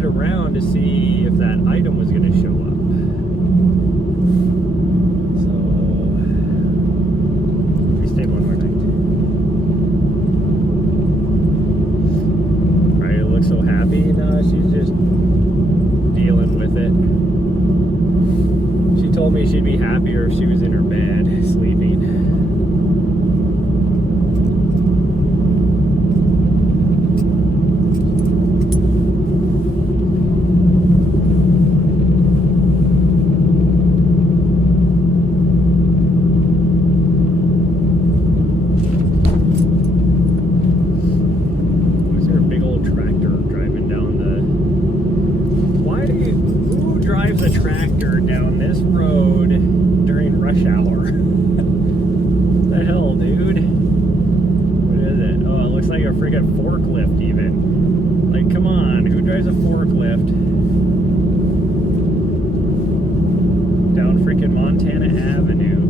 waited around to see if that item was going to show up. So we stayed one more night. Riley looks so happy. No, she's just dealing with it. She told me she'd be happier if she was in her bed sleeping. drives a tractor down this road during rush hour? What the hell, dude? What is it? Oh, it looks like a freaking forklift even. Like, come on, who drives a forklift down freaking Montana Avenue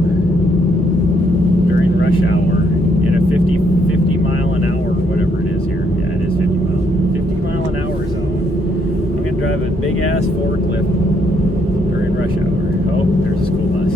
during rush hour in a 50 mile an hour, whatever it is here? Yeah, it is 50 mile an hour zone. I'm gonna drive a big ass forklift during rush hour. Oh, there's a school bus.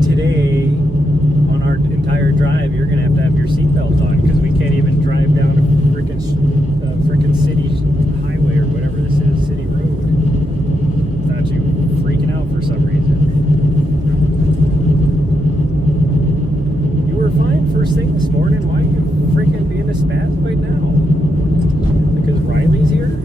Today on our entire drive, you're gonna have to have your seatbelt on because we can't even drive down a freaking city highway or whatever this is, city road, without you freaking out for some reason. You were fine first thing this morning. Why are you freaking being a spaz right now? Because Riley's here?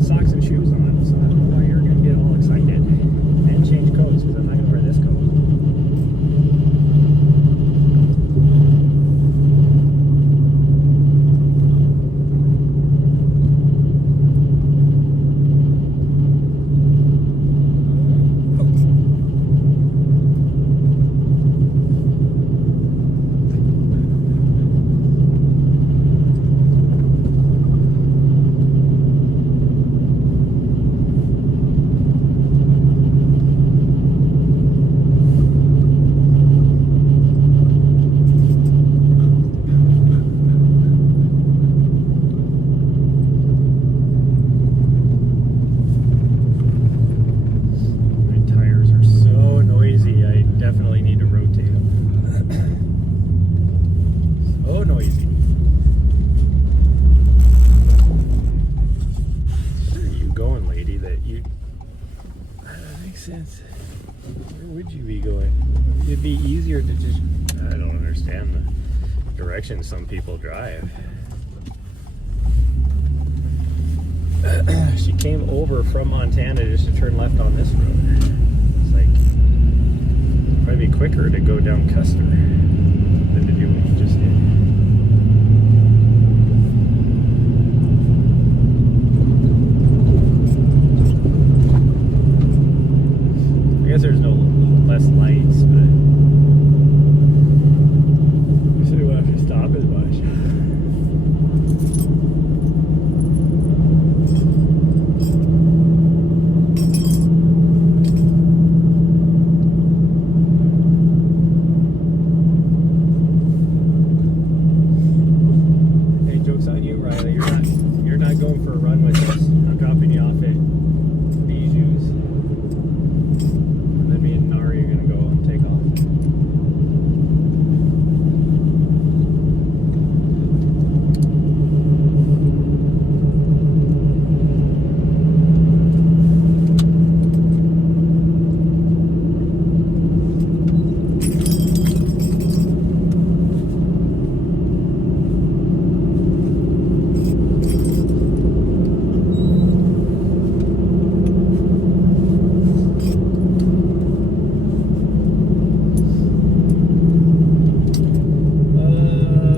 Socks and shoes on, so I don't know why you're going to get all excited and change coats, because I'm not going to wear this coat. that you... That makes sense. Where would you be going? It'd be easier to just... I don't understand the direction some people drive. She came over from Montana just to turn left on this road. It's like, probably be quicker to go down Custer than to do what you just did. I guess there's no less lights, but I said we'll have to stop as much. Hey, joke's on you, Riley. You're not going for a run with us. I'm dropping you off at Bijou's. And then me and Nari are gonna go and take off.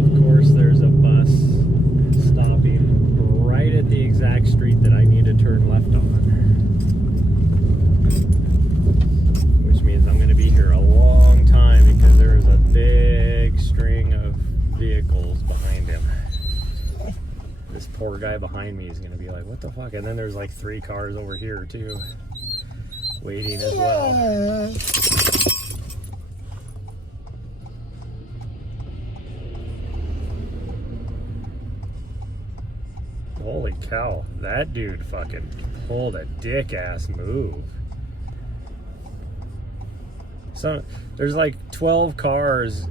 Of course, there's a bus stopping right at the exact street that I need to turn left on. Which means I'm going to be here a long time because there's a big string of vehicles behind him. This poor guy behind me is going to be like, what the fuck? And then there's like 3 cars over here too, waiting as well. Holy cow, that dude fucking pulled a dick ass move. So there's like 12 cars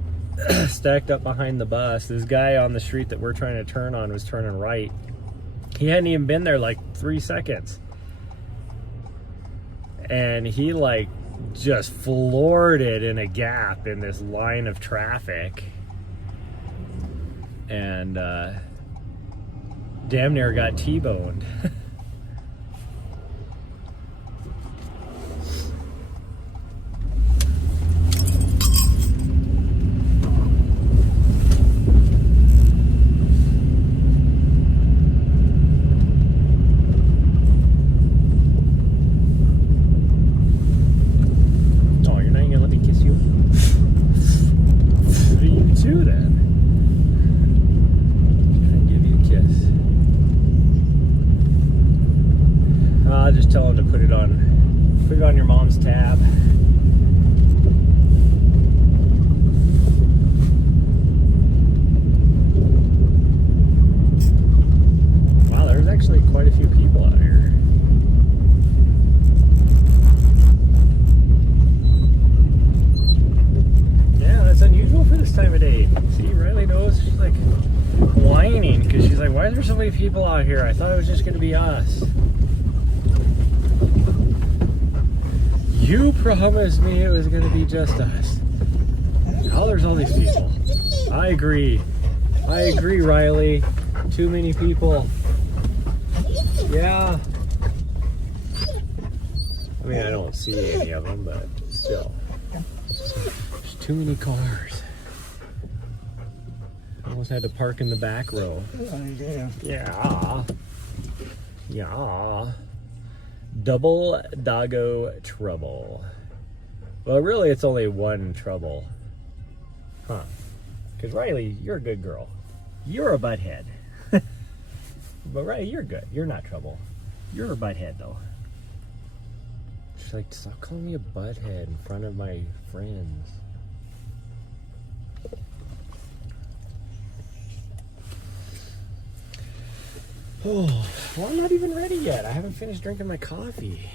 stacked up behind the bus. This guy on the street that we're trying to turn on was turning right. He hadn't even been there like 3 seconds. And he like just floored it in a gap in this line of traffic. And damn near got T-boned. Oh, you're not even gonna let me kiss you? You too then. I'll just tell him to put it on your mom's tab. Wow, there's actually quite a few people out here. Yeah, that's unusual for this time of day. See, Riley knows. She's like whining because she's like, why are there so many people out here? I thought it was just going to be us. You promised me it was going to be just us. Now there's all these people. I agree, Riley. Too many people. Yeah. I mean, I don't see any of them, but still. There's too many cars. I almost had to park in the back row. Yeah. Yeah. Double doggo trouble. Well, really, it's only one trouble. Huh. Because Riley, you're a good girl. You're a butthead. But Riley, you're good. You're not trouble. You're a butthead, though. She's like, stop calling me a butthead in front of my friends. Oh, well, I'm not even ready yet. I haven't finished drinking my coffee.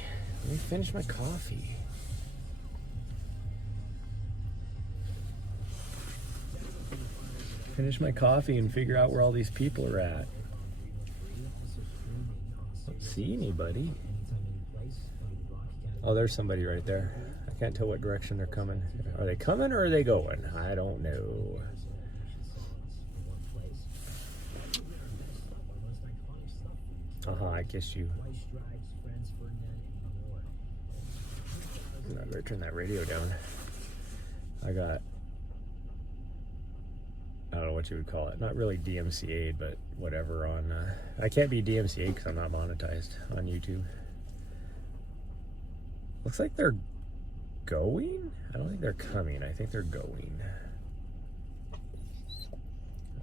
Let me finish my coffee. Finish my coffee and figure out where all these people are at. Don't see anybody. Oh, there's somebody right there. I can't tell what direction they're coming. Are they coming or are they going? I don't know. I kissed you. I better turn that radio down. I got, I don't know what you would call it. Not really DMCA'd, but whatever on, I can't be DMCA'd because I'm not monetized on YouTube. Looks like they're going? I don't think they're coming. I think they're going.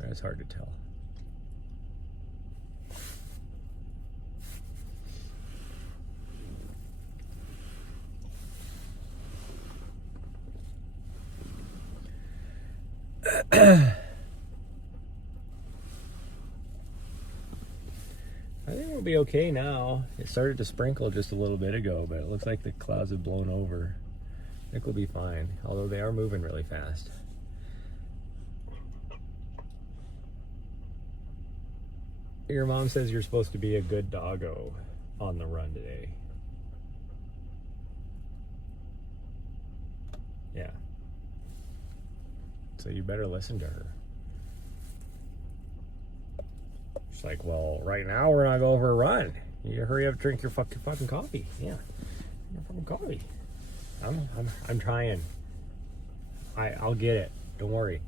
That's hard to tell. I think we'll be okay now. It started to sprinkle just a little bit ago, but it looks like the clouds have blown over. I think we'll be fine, although they are moving really fast. Your mom says you're supposed to be a good doggo on the run today. Yeah. So you better listen to her. She's like, well, right now we're not going for a run. You hurry up, drink your fucking coffee. Yeah, your fucking coffee. I'm trying. I'll get it. Don't worry.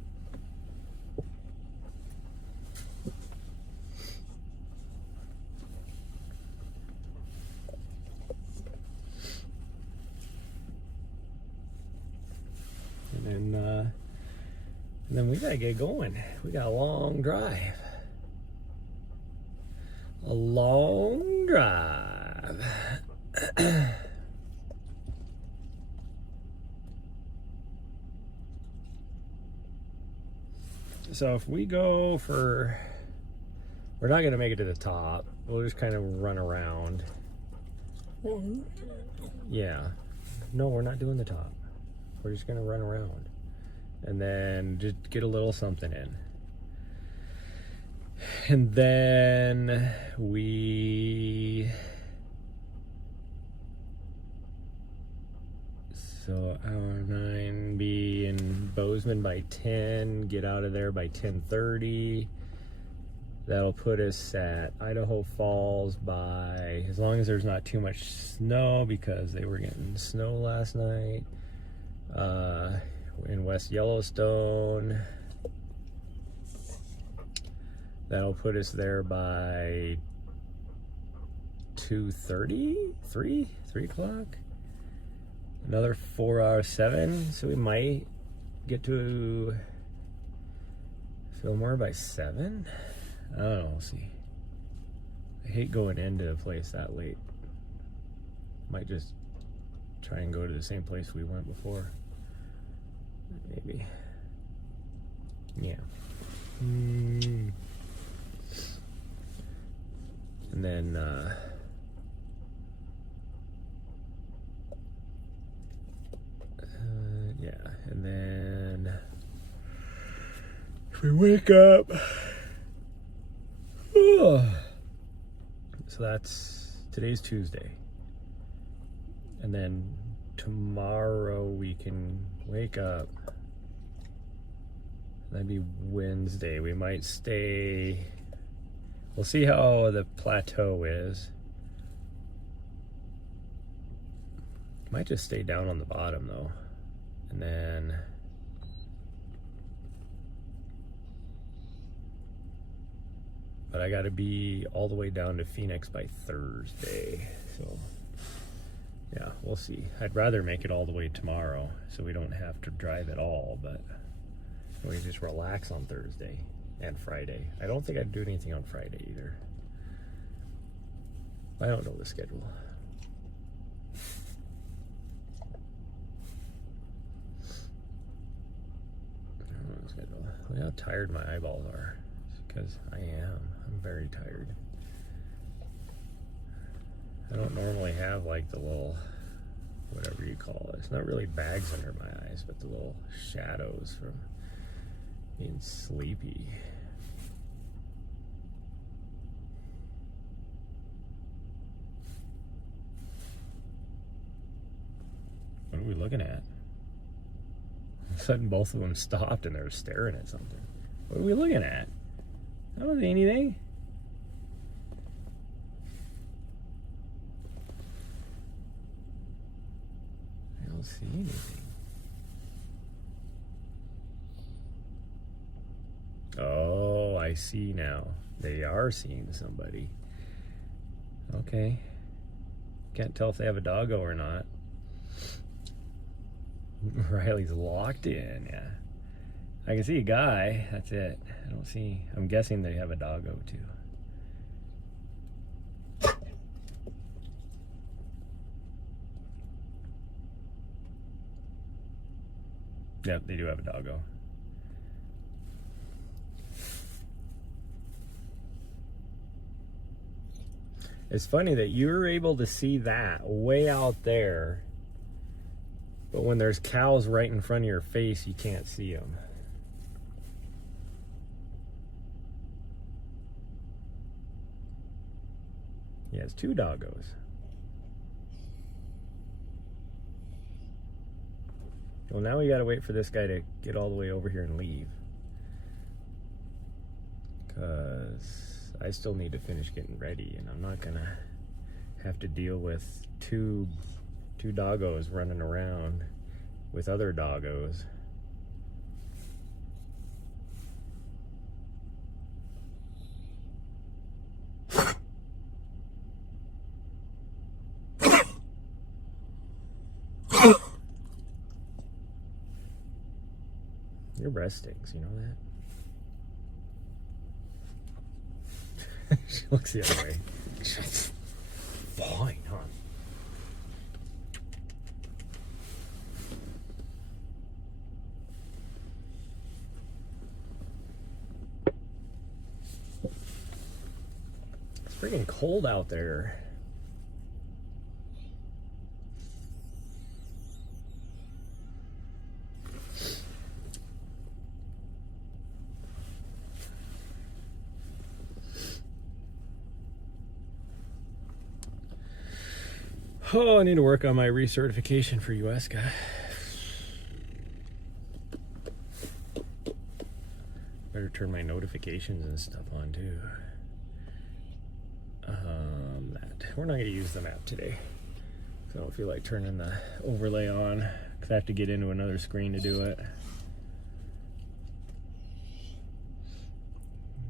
And then we gotta get going. We got a long drive. A long drive. So if we go for, we're not gonna make it to the top. We'll just kind of run around. Yeah. No, we're not doing the top. We're just gonna run around and then just get a little something in. And then so hour 9, be in Bozeman by 10, get out of there by 10:30. That'll put us at Idaho Falls by, as long as there's not too much snow, because they were getting snow last night, in West Yellowstone. That'll put us there by 2:30, 3 o'clock. Another 4 hours, 7. So we might get to Fillmore by 7. I don't know, we'll see. I hate going into a place that late. Might just try and go to the same place we went before. Maybe. Yeah. And then yeah, and then if we wake up, so that's, today's Tuesday, and then tomorrow we can wake up, that'd be Wednesday. We might stay, we'll see how the plateau is. Might just stay down on the bottom though. And then but I gotta be all the way down to Phoenix by Thursday. So yeah, we'll see. I'd rather make it all the way tomorrow so we don't have to drive at all, but we can just relax on Thursday and Friday. I don't think I'd do anything on Friday either. I don't know the schedule. Look how tired my eyeballs are. It's because I am. I'm very tired. I don't normally have like the little, whatever you call it. It's not really bags under my eyes, but the little shadows from being sleepy. What are we looking at? All of a sudden, both of them stopped and they're staring at something. What are we looking at? I don't see anything. I don't see anything. Oh, I see now. They are seeing somebody. Okay. Can't tell if they have a doggo or not. Riley's locked in, yeah. I can see a guy, that's it. I don't see, I'm guessing they have a doggo too. Yep, they do have a doggo. It's funny that you're able to see that way out there, but when there's cows right in front of your face, you can't see them. He has two doggos. Well, now we gotta wait for this guy to get all the way over here and leave. Because I still need to finish getting ready, and I'm not gonna have to deal with two doggos running around with other doggos. Your breast stinks, you know that? She looks the other way. Fine, huh? It's freaking cold out there. Oh, I need to work on my recertification for USCA. Better turn my notifications and stuff on too. We're not going to use the map today. So I don't feel like turning the overlay on because I have to get into another screen to do it.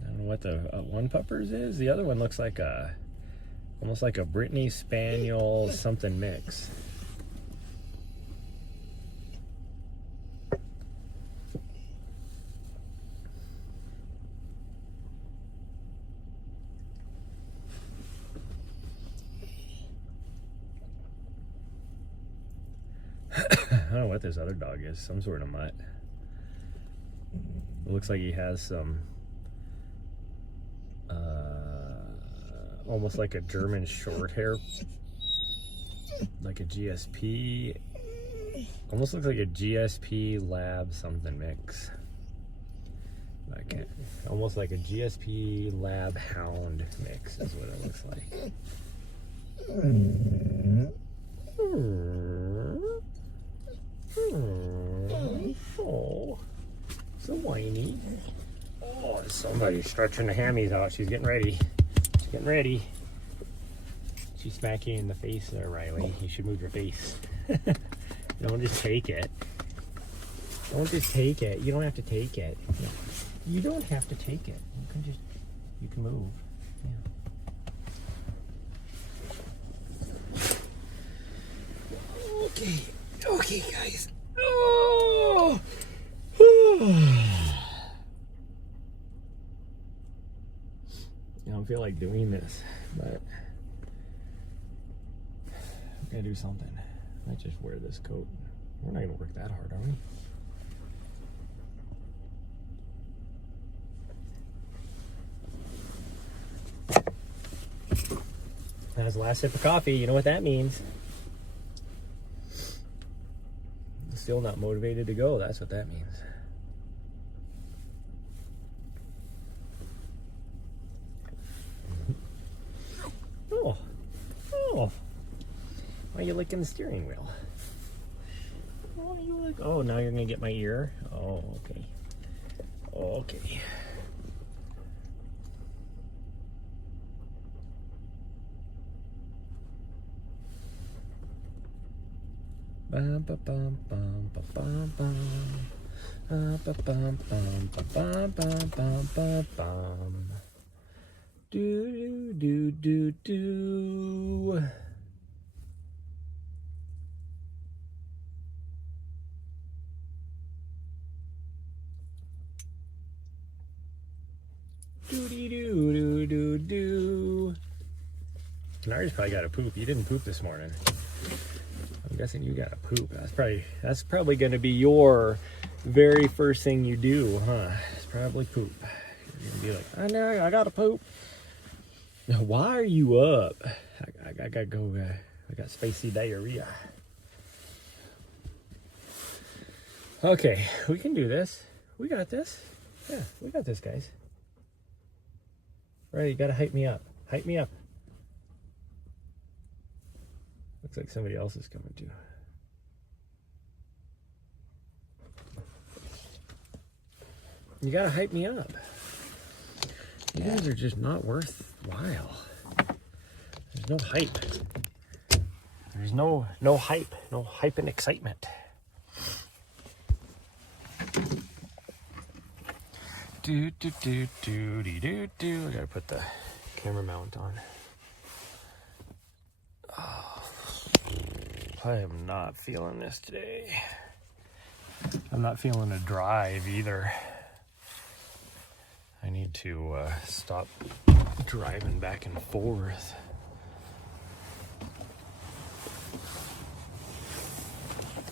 I don't know what the one puppers is. The other one looks like a almost like a Brittany Spaniel something mix. I don't know what this other dog is. Some sort of mutt. It looks like he has some almost like a German short hair, like a GSP. Almost looks like a GSP lab something mix. I can't. Almost like a GSP lab hound mix is what it looks like. Oh, so whiny. Oh, somebody's stretching the hammies out. She's getting ready. She's getting ready. She smacked you in the face there, Riley. You should move your face. Don't just take it. Don't just take it. You don't have to take it. You don't have to take it. You can move. Yeah. Okay, guys. Oh. I don't feel like doing this, but I'm gonna do something. I might just wear this coat. We're not gonna work that hard, are we? That was the last sip of coffee. You know what that means. Still not motivated to go. That's what that means. Oh. Why are you licking the steering wheel? Oh, you like? Oh, now you're gonna get my ear. Oh, okay. Okay. Bum ba bum bum ba bum bum. Ba bum bum ba bum bum bum ba bum. Do do do do. Doody doo doo doo doo. Canari's probably got to poop. You didn't poop this morning. I'm guessing you got to poop. That's probably going to be your very first thing you do, huh? It's probably poop. You're gonna be like, I know, I got to poop. Now, why are you up? I gotta go. I got spacey diarrhea. Okay, we can do this. We got this. Yeah, we got this, guys. Right, you gotta hype me up. Hype me up. Looks like somebody else is coming too. You gotta hype me up. You guys are just not worthwhile. There's no hype. There's no hype. No hype and excitement. Do do do do do do do. I gotta put the camera mount on. Oh, I am not feeling this today. I'm not feeling a drive either. I need to stop driving back and forth.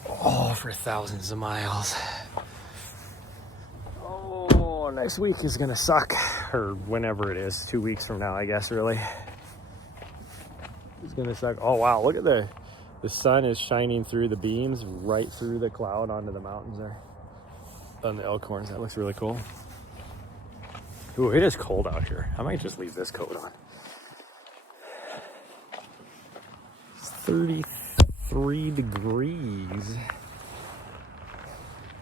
Oh, for thousands of miles. Oh, next week is gonna suck. Or whenever it is, 2 weeks from now, I guess, really. It's gonna suck. Oh, wow, look at the sun is shining through the beams, right through the cloud onto the mountains there. On the Elkhorns, that looks really cool. Ooh, it is cold out here. I might just leave this coat on. It's 33 degrees.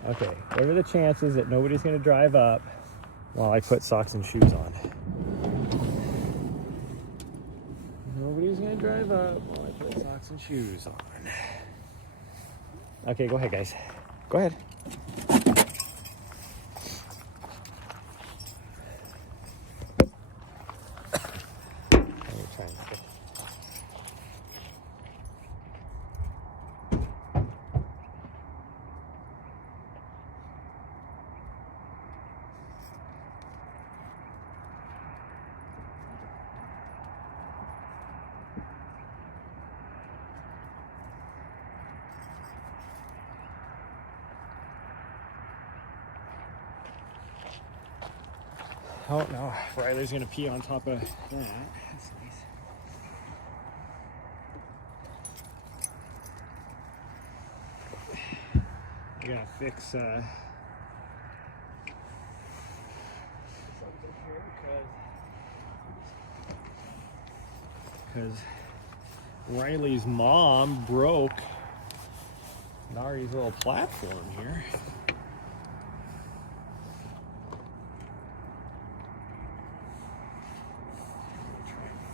Okay, what are the chances that nobody's gonna drive up while I put socks and shoes on? Nobody's gonna drive up while I put socks and shoes on. Okay, go ahead, guys. Go ahead. Oh no, Riley's gonna pee on top of that. That's nice. We're gonna fix something here because Riley's mom broke Nari's little platform here.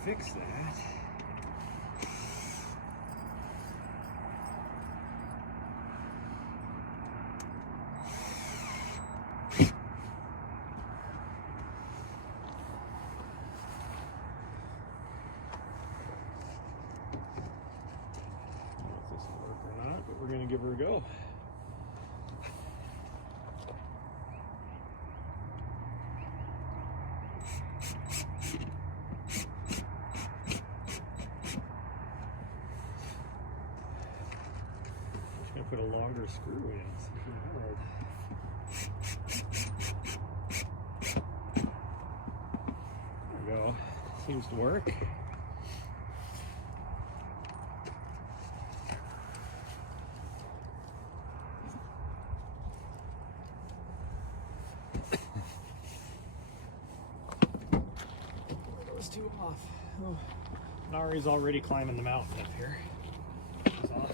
Fix that. We're gonna give her a go. Just gonna put a longer screw in. There we go. Seems to work. Two off. Oh, Nari's already climbing the mountain up here. He's off.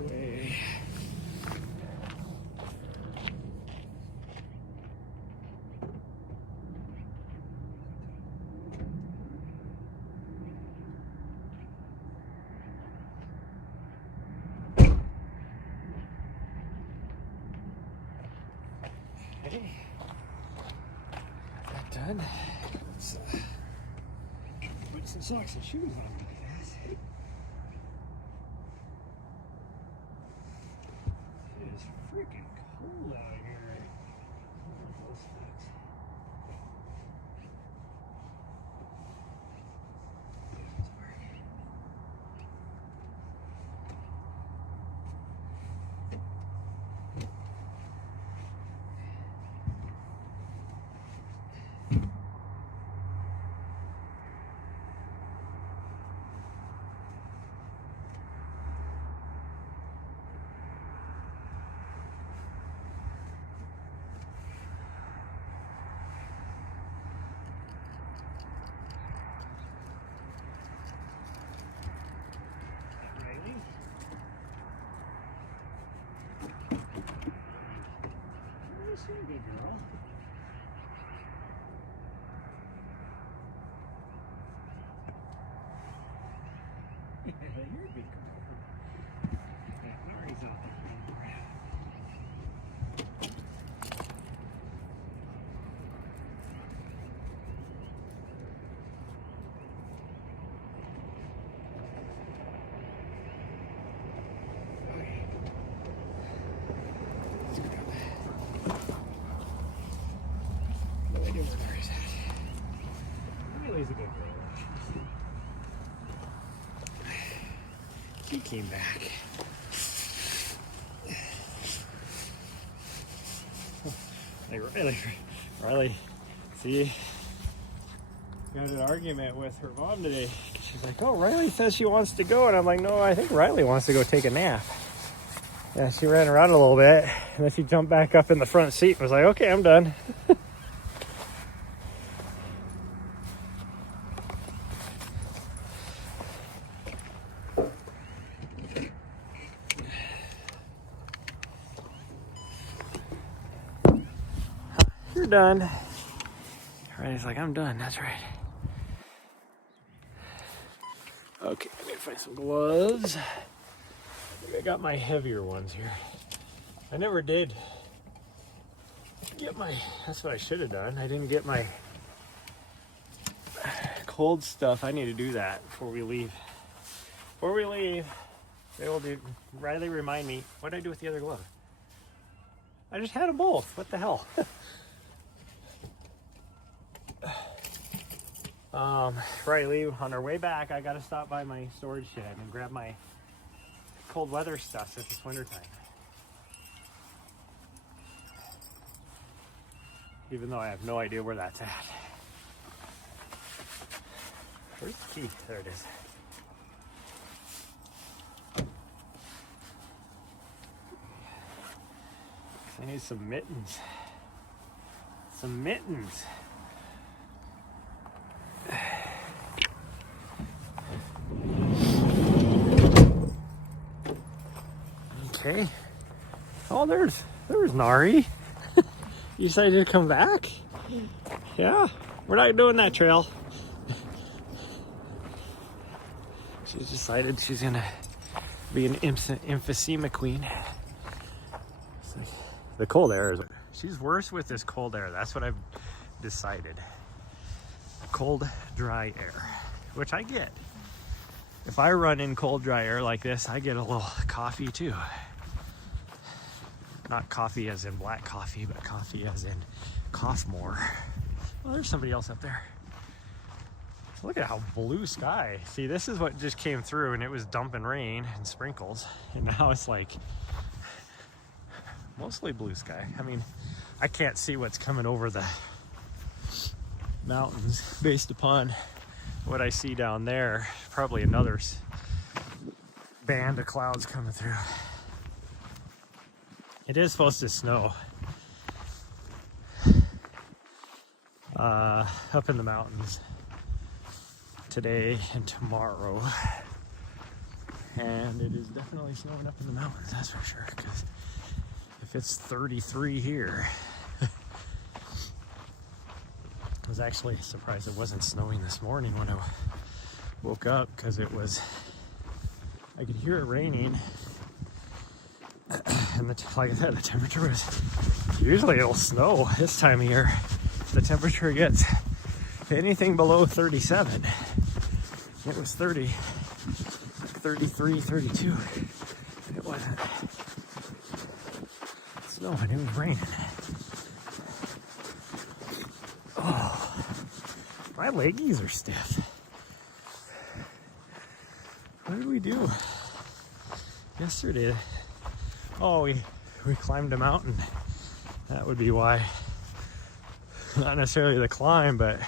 way. Okay. Got that done. Let's put some socks and shoes on. It is freaking cold out here. You're a good girl. You're a good girl. Mary's out there. Riley's a good girl. She came back. Hey, Riley, see, got an argument with her mom today. She's like, "Oh, Riley says she wants to go," and I'm like, "No, I think Riley wants to go take a nap." Yeah, she ran around a little bit, and then she jumped back up in the front seat and was like, "Okay, I'm done." You're done. Riley's like, "I'm done." That's right. Okay, I gotta find some gloves. I got my heavier ones here. I never did get my, that's what I should have done. I didn't get my cold stuff. I need to do that before we leave. Before we leave, they will do, Riley, remind me, what did I do with the other glove? I just had them both. What the hell? Riley, on our way back, I gotta stop by my storage shed and grab my cold weather stuff since it's winter time. Even though I have no idea where that's at. Where's the key? There it is. I need some mittens. Some mittens. Okay. Oh, there's Nari. You decided to come back? Yeah, we're not doing that trail. She's decided she's gonna be an emphysema queen. The cold air is, she's worse with this cold air. That's what I've decided. Cold, dry air, which I get. If I run in cold, dry air like this, I get a little coffee too. Not coffee as in black coffee, but coffee as in cough more. Oh, there's somebody else up there. So look at how blue sky. See, this is what just came through and it was dumping rain and sprinkles. And now it's like mostly blue sky. I mean, I can't see what's coming over the mountains based upon what I see down there. Probably another band of clouds coming through. It is supposed to snow up in the mountains today and tomorrow. And it is definitely snowing up in the mountains, that's for sure. Because if it's 33 here, I was actually surprised it wasn't snowing this morning when I woke up, because I could hear it raining. And like I said, the temperature was, usually it'll snow this time of year. The temperature gets anything below 37. It was 30, 33, 32. It wasn't snowing, it was raining. Oh, my leggies are stiff. What did we do yesterday? Oh, we climbed a mountain. That would be why. Not necessarily the climb, but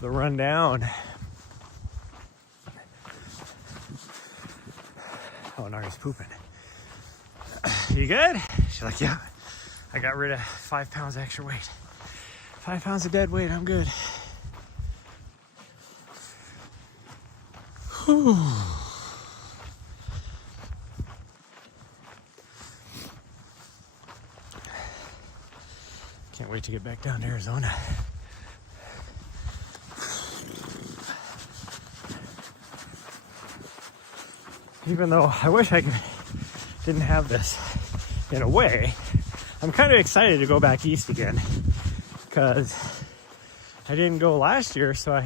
the run down. Oh, Nari's pooping. You good? She's like, yeah. I got rid of 5 pounds extra weight. 5 pounds of dead weight, I'm good. Whew. Can't wait to get back down to Arizona. Even though I wish I didn't have this, in a way, I'm kind of excited to go back east again, because I didn't go last year, so I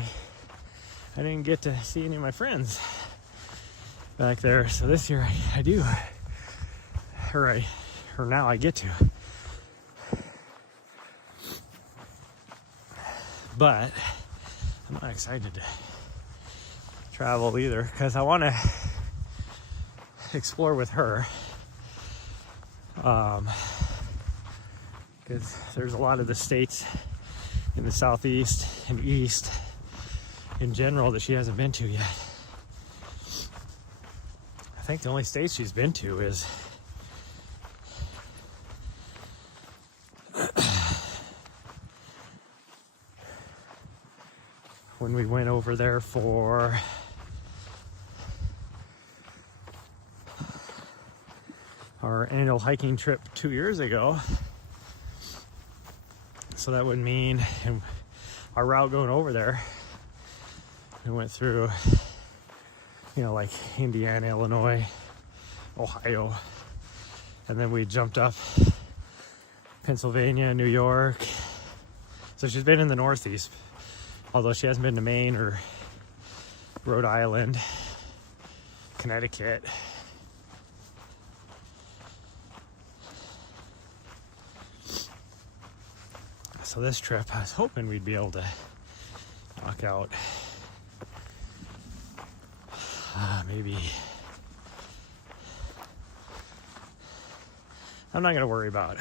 didn't get to see any of my friends back there. So this year I do, or now I get to. But I'm not excited to travel either, because I want to explore with her. Because there's a lot of the states in the southeast and east in general that she hasn't been to yet. I think the only state she's been to is when we went over there for our annual hiking trip 2 years ago. So that would mean our route going over there, we went through, like Indiana, Illinois, Ohio, and then we jumped up Pennsylvania, New York. So she's been in the Northeast, although she hasn't been to Maine or Rhode Island, Connecticut. So this trip, I was hoping we'd be able to knock out maybe, I'm not going to worry about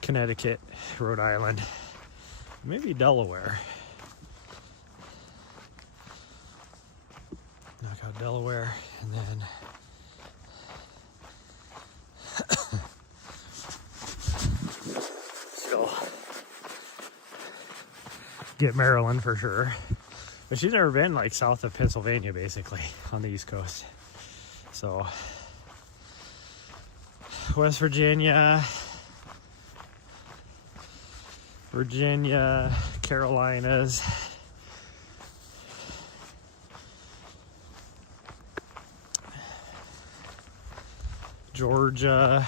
Connecticut, Rhode Island, maybe Delaware. Knock out Delaware, and then still get Maryland for sure. But she's never been like south of Pennsylvania, basically, on the East Coast. So West Virginia, Carolinas, Georgia,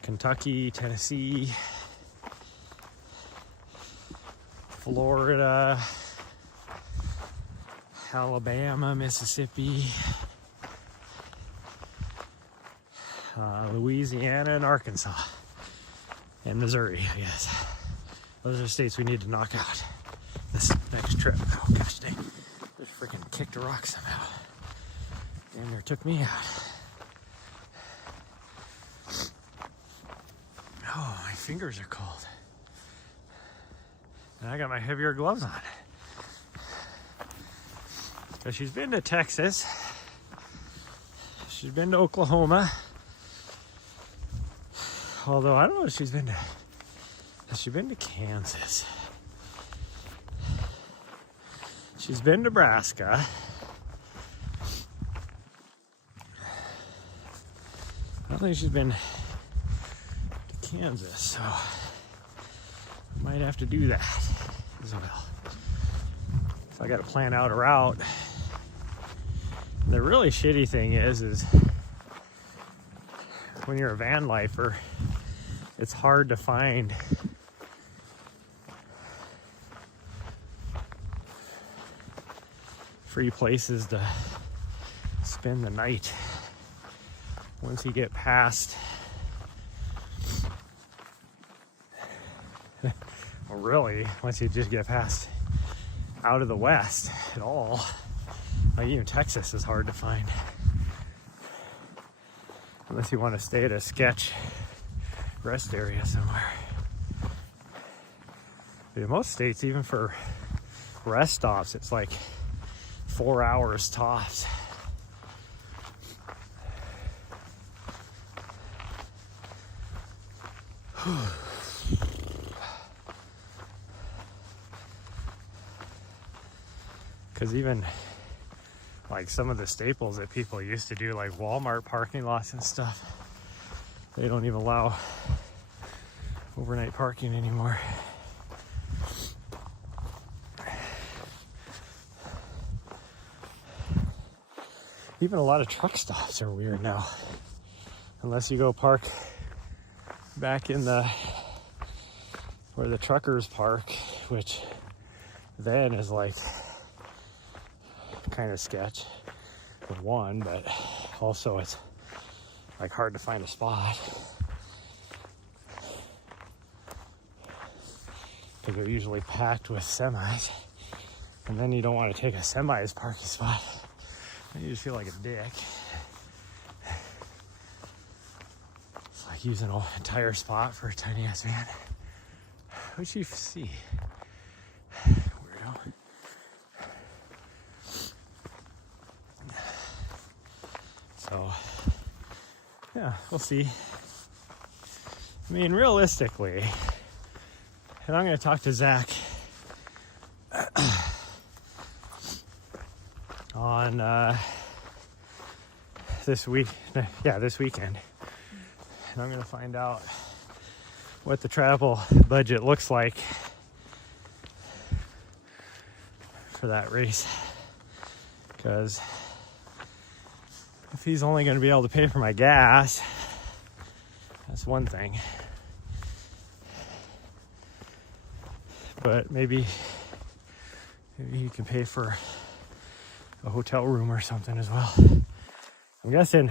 Kentucky, Tennessee, Florida, Alabama, Mississippi, Louisiana, and Arkansas, and Missouri, I guess. Those are states we need to knock out this next trip. Oh gosh dang, just freaking kicked a rock somehow. Damn near took me out. Oh, my fingers are cold. And I got my heavier gloves on. So she's been to Texas. She's been to Oklahoma. Although I don't know if she's been to. Has she been to Kansas? She's been Nebraska. I don't think she's been to Kansas, so might have to do that as well. So I got to plan out a route. The really shitty thing is when you're a van lifer, it's hard to find free places to spend the night once you get past, well, really, once you just get past out of the west at all. Like even Texas is hard to find unless you want to stay at a sketch rest area somewhere. But in most states, even for rest stops, it's like 4 hours tops. Because even like some of the staples that people used to do, like Walmart parking lots and stuff, they don't even allow overnight parking anymore. Even a lot of truck stops are weird now. Unless you go park back in where the truckers park, which then is like kind of sketch for one, but also it's like hard to find a spot because they're usually packed with semis, and then you don't want to take a semi's parking spot. You just feel like a dick. It's like using an entire spot for a tiny ass van. What'd you see? Weirdo. So, yeah, we'll see. I mean, realistically, and I'm going to talk to Zach on this weekend, and I'm going to find out what the travel budget looks like for that race, because if he's only going to be able to pay for my gas, that's one thing, but maybe he can pay for a hotel room or something as well. I'm guessing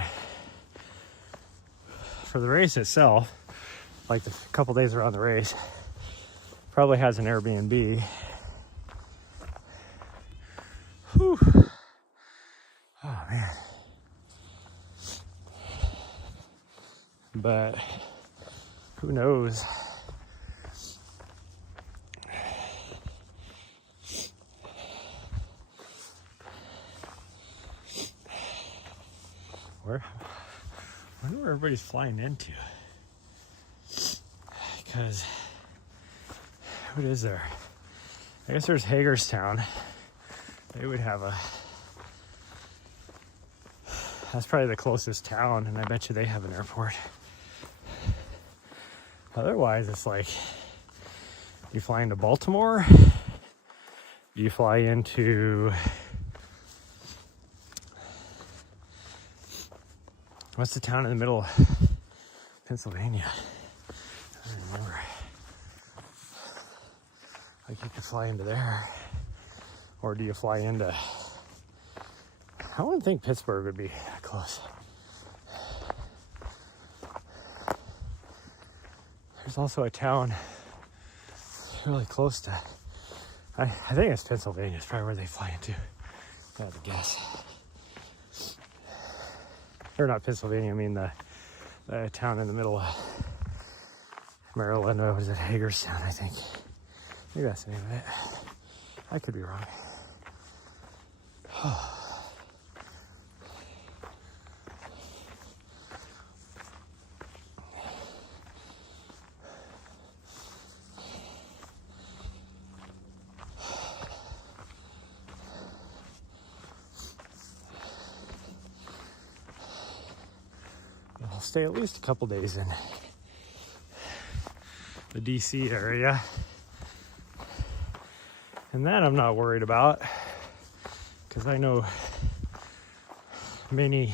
for the race itself, like the couple days around the race, probably has an Airbnb. Whew. Oh man. But who knows? I wonder where everybody's flying into. Because what is there? I guess there's Hagerstown. They would have that's probably the closest town, and I bet you they have an airport. Otherwise, it's like, you fly into Baltimore? You fly into, what's the town in the middle of Pennsylvania? I don't remember. Like, you could fly into there. Or do you fly into, I wouldn't think Pittsburgh would be that close. There's also a town really close to, I think it's Pennsylvania. It's probably where they fly into. I have to guess. Or not Pennsylvania, I mean the town in the middle of Maryland. What was it? Hagerstown, I think. Maybe that's the name of it. I could be wrong. stay at least a couple days in the DC area. And that I'm not worried about, because I know many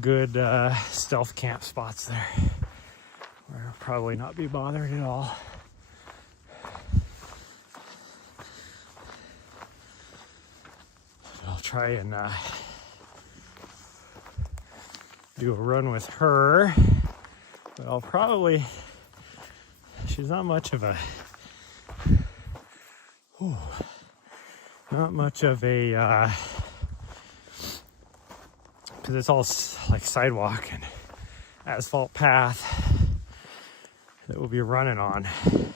good stealth camp spots there where I'll probably not be bothered at all. I'll try and do a run with her, but I'll probably, she's not much of a, because it's all like sidewalk and asphalt path that we'll be running on. And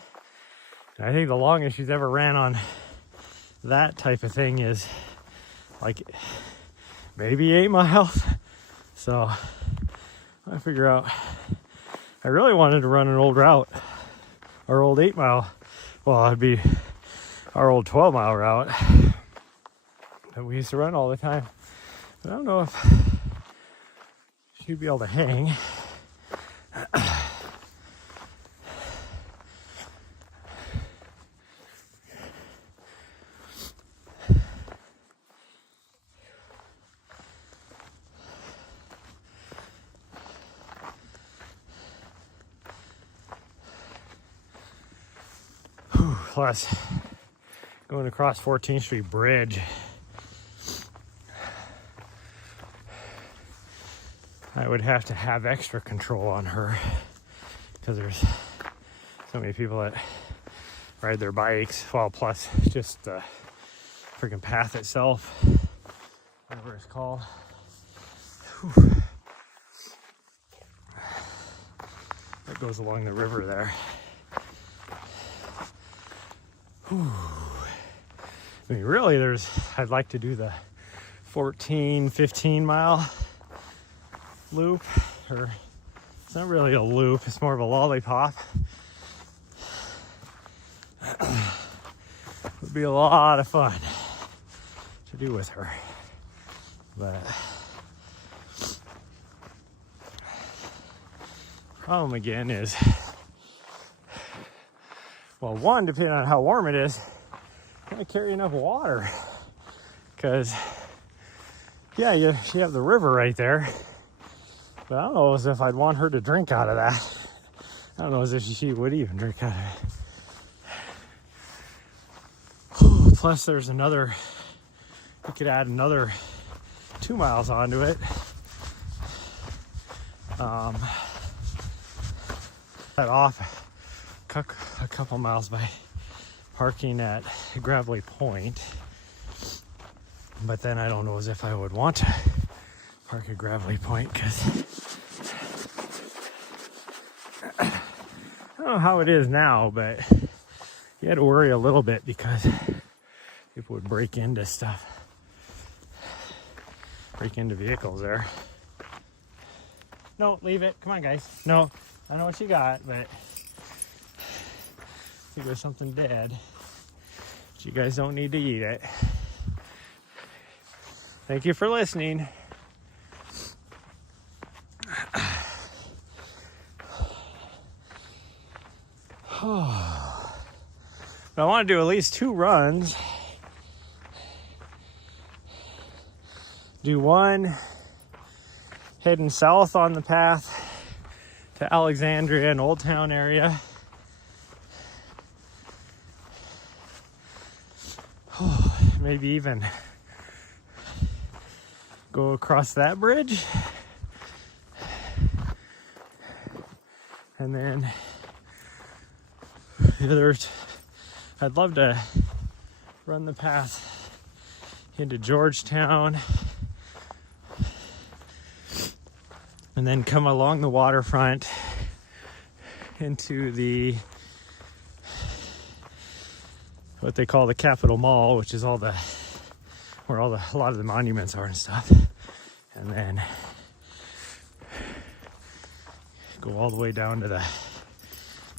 I think the longest she's ever ran on that type of thing is like maybe 8 miles. So I figure out, I really wanted to run an old route, our old 8 mile, well, it'd be our old 12-mile route that we used to run all the time. But I don't know if she'd be able to hang. Plus, going across 14th Street Bridge, I would have to have extra control on her because there's so many people that ride their bikes. Well, plus just the freaking path itself, whatever it's called. Whew. That goes along the river there. Whew. I mean, really, I'd like to do the 14, 15 mile loop, or it's not really a loop, it's more of a lollipop. Would be a lot of fun to do with her, but problem again is, well, one, depending on how warm it is, I'm gonna carry enough water, because yeah, you have the river right there, but I don't know as if I'd want her to drink out of that. I don't know as if she would even drink out of it. Plus there's another, we could add another 2 miles onto it. That off a couple miles by parking at Gravelly Point, but then I don't know as if I would want to park at Gravelly Point, because I don't know how it is now, but you had to worry a little bit because people would break into stuff, break into vehicles there. No, leave it. Come on, guys. No, I don't know what you got, but I think there's something dead. But you guys don't need to eat it. Thank you for listening. But I want to do at least 2 runs. Do one heading south on the path to Alexandria and Old Town area. Maybe even go across that bridge. And then the others, I'd love to run the path into Georgetown and then come along the waterfront into the, what they call the Capitol Mall, which is where a lot of the monuments are and stuff, and then go all the way down to the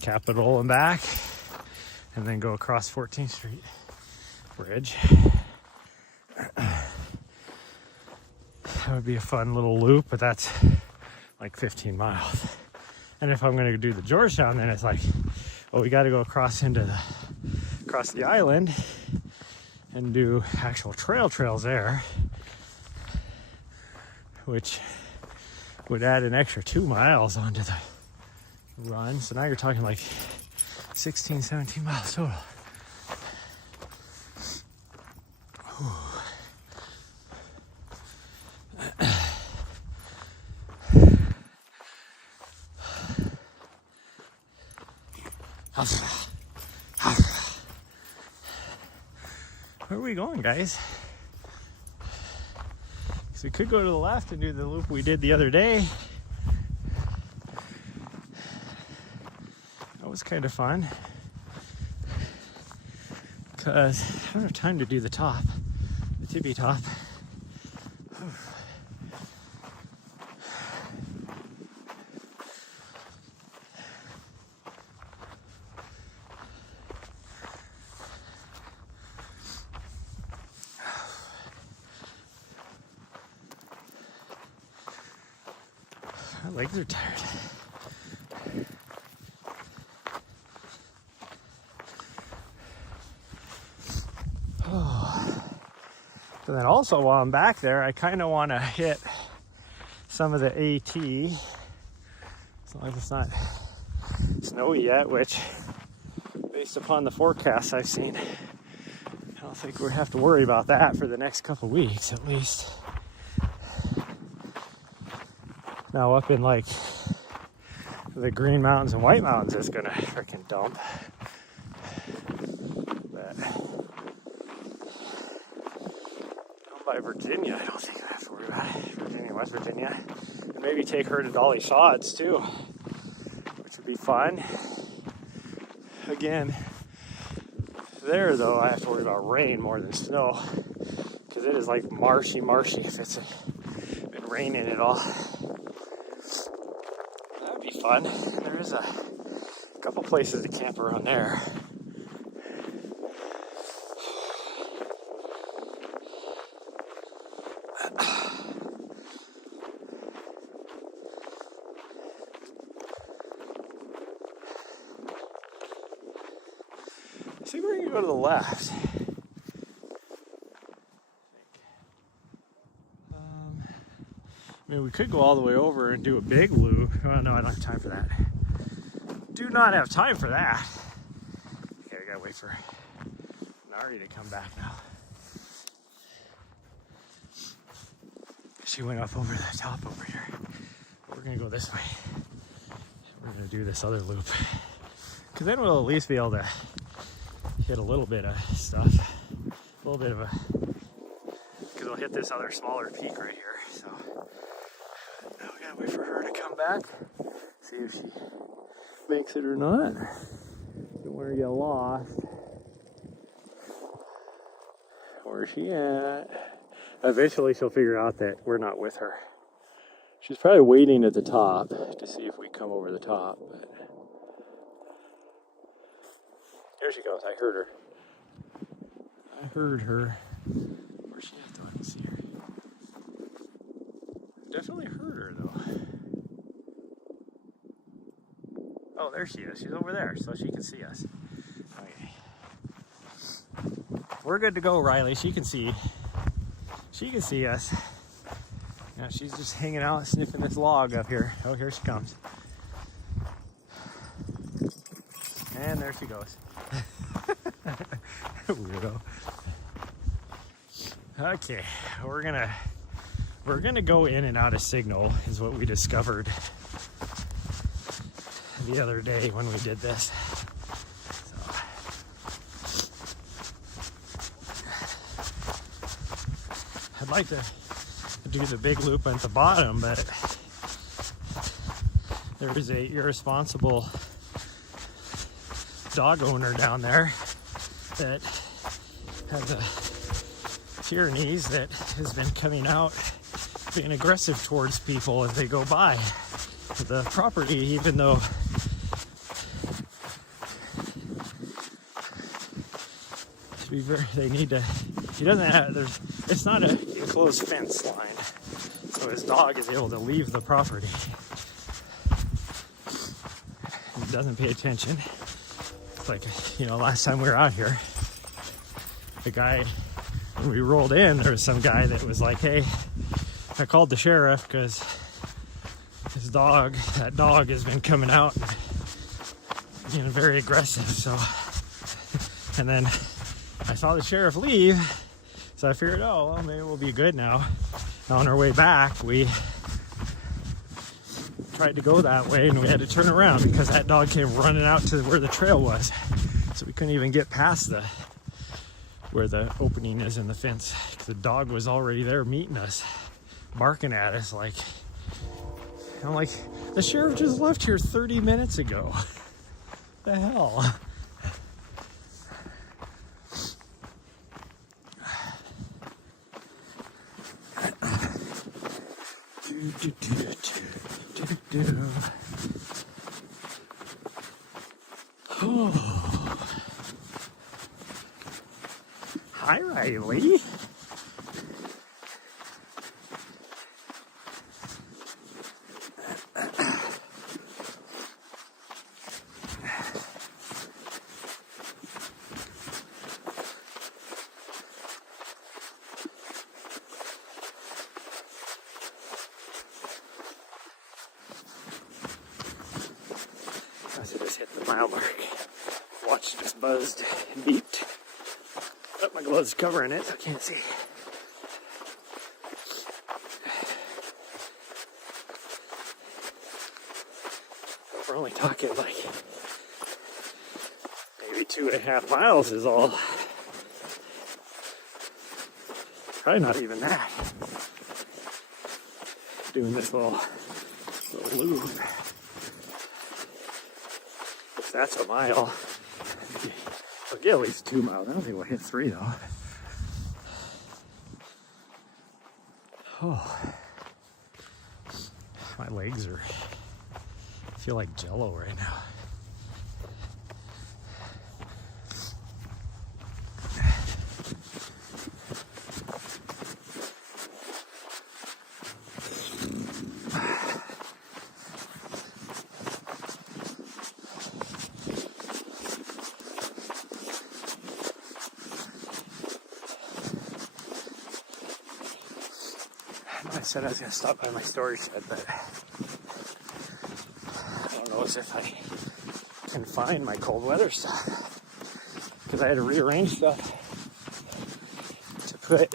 Capitol and back, and then go across 14th Street Bridge. That would be a fun little loop, but that's like 15 miles. And if I'm going to do the Georgetown, then it's like, well, we got to go across the island and do actual trails there, which would add an extra 2 miles onto the run. So now you're talking like 16, 17 miles total. Where are we going, guys? So we could go to the left and do the loop we did the other day. That was kind of fun. Because I don't have time to do the top, the tippy top. My legs are tired. Oh. So then also while I'm back there, I kind of want to hit some of the AT. As long as it's not snowy yet, which based upon the forecasts I've seen, I don't think we have to worry about that for the next couple weeks at least. Now up in like the Green Mountains and White Mountains, it's gonna freaking dump. But down by Virginia, I don't think I have to worry about it. Virginia, West Virginia. And maybe take her to Dolly Shots too, which would be fun. Again, there though, I have to worry about rain more than snow. Because it is like marshy if it's been raining at all. Fun. There is a couple places to camp around there. I think we're gonna go to the left. I mean, we could go all the way over and do a big loop. Oh, no, I don't have time for that. Do not have time for that. Okay, I gotta wait for Nari to come back now. She went up over the top over here. We're gonna go this way. We're gonna do this other loop. Because then we'll at least be able to hit a little bit of stuff. A little bit of a... Because we'll hit this other smaller peak right here, so... Now we gotta wait for her to come back, see if she makes it or not. Don't want her to get lost. Where's she at? Eventually she'll figure out that we're not with her. She's probably waiting at the top to see if we come over the top. But... There she goes, I heard her. I heard her. Where's she at though? I don't see her. Definitely heard her though. Oh, there she is. She's over there, so she can see us. Okay. We're good to go, Riley. She can see. She can see us. Yeah, she's just hanging out, sniffing this log up here. Oh, here she comes. And there she goes. Weirdo. Okay, we're gonna go in and out of signal is what we discovered the other day when we did this. So. I'd like to do the big loop at the bottom, but there is a irresponsible dog owner down there that has a Pyrenees that has been coming out being aggressive towards people as they go by the property, even though to be very, they need to, he doesn't have, it's not an enclosed fence line, so his dog is able to leave the property. doesn't pay attention. It's like, you know, last time we were out here, the guy, when we rolled in, there was some guy that was like, hey, I called the sheriff because his dog, that dog has been coming out and being very aggressive. So, and then I saw the sheriff leave, so I figured, oh, well, maybe we'll be good now. On our way back, we tried to go that way and we had to turn around because that dog came running out to where the trail was. So we couldn't even get past where the opening is in the fence. The dog was already there meeting us, barking at us like, I'm like, the sheriff just left here 30 minutes ago. What the hell? Oh. Hi, Riley. I just hit the mile mark. Watch just buzzed and beeped. Oh, my glove's covering it, so I can't see. We're only talking like maybe 2.5 miles is all. Probably not even that. Doing this little loop. If that's a mile, we'll get at least 2 miles. I don't think we'll hit 3 though. Oh, my legs feel like Jello right now. I said I was going to stop by my storage shed, but I don't know as if I can find my cold weather stuff because I had to rearrange stuff to put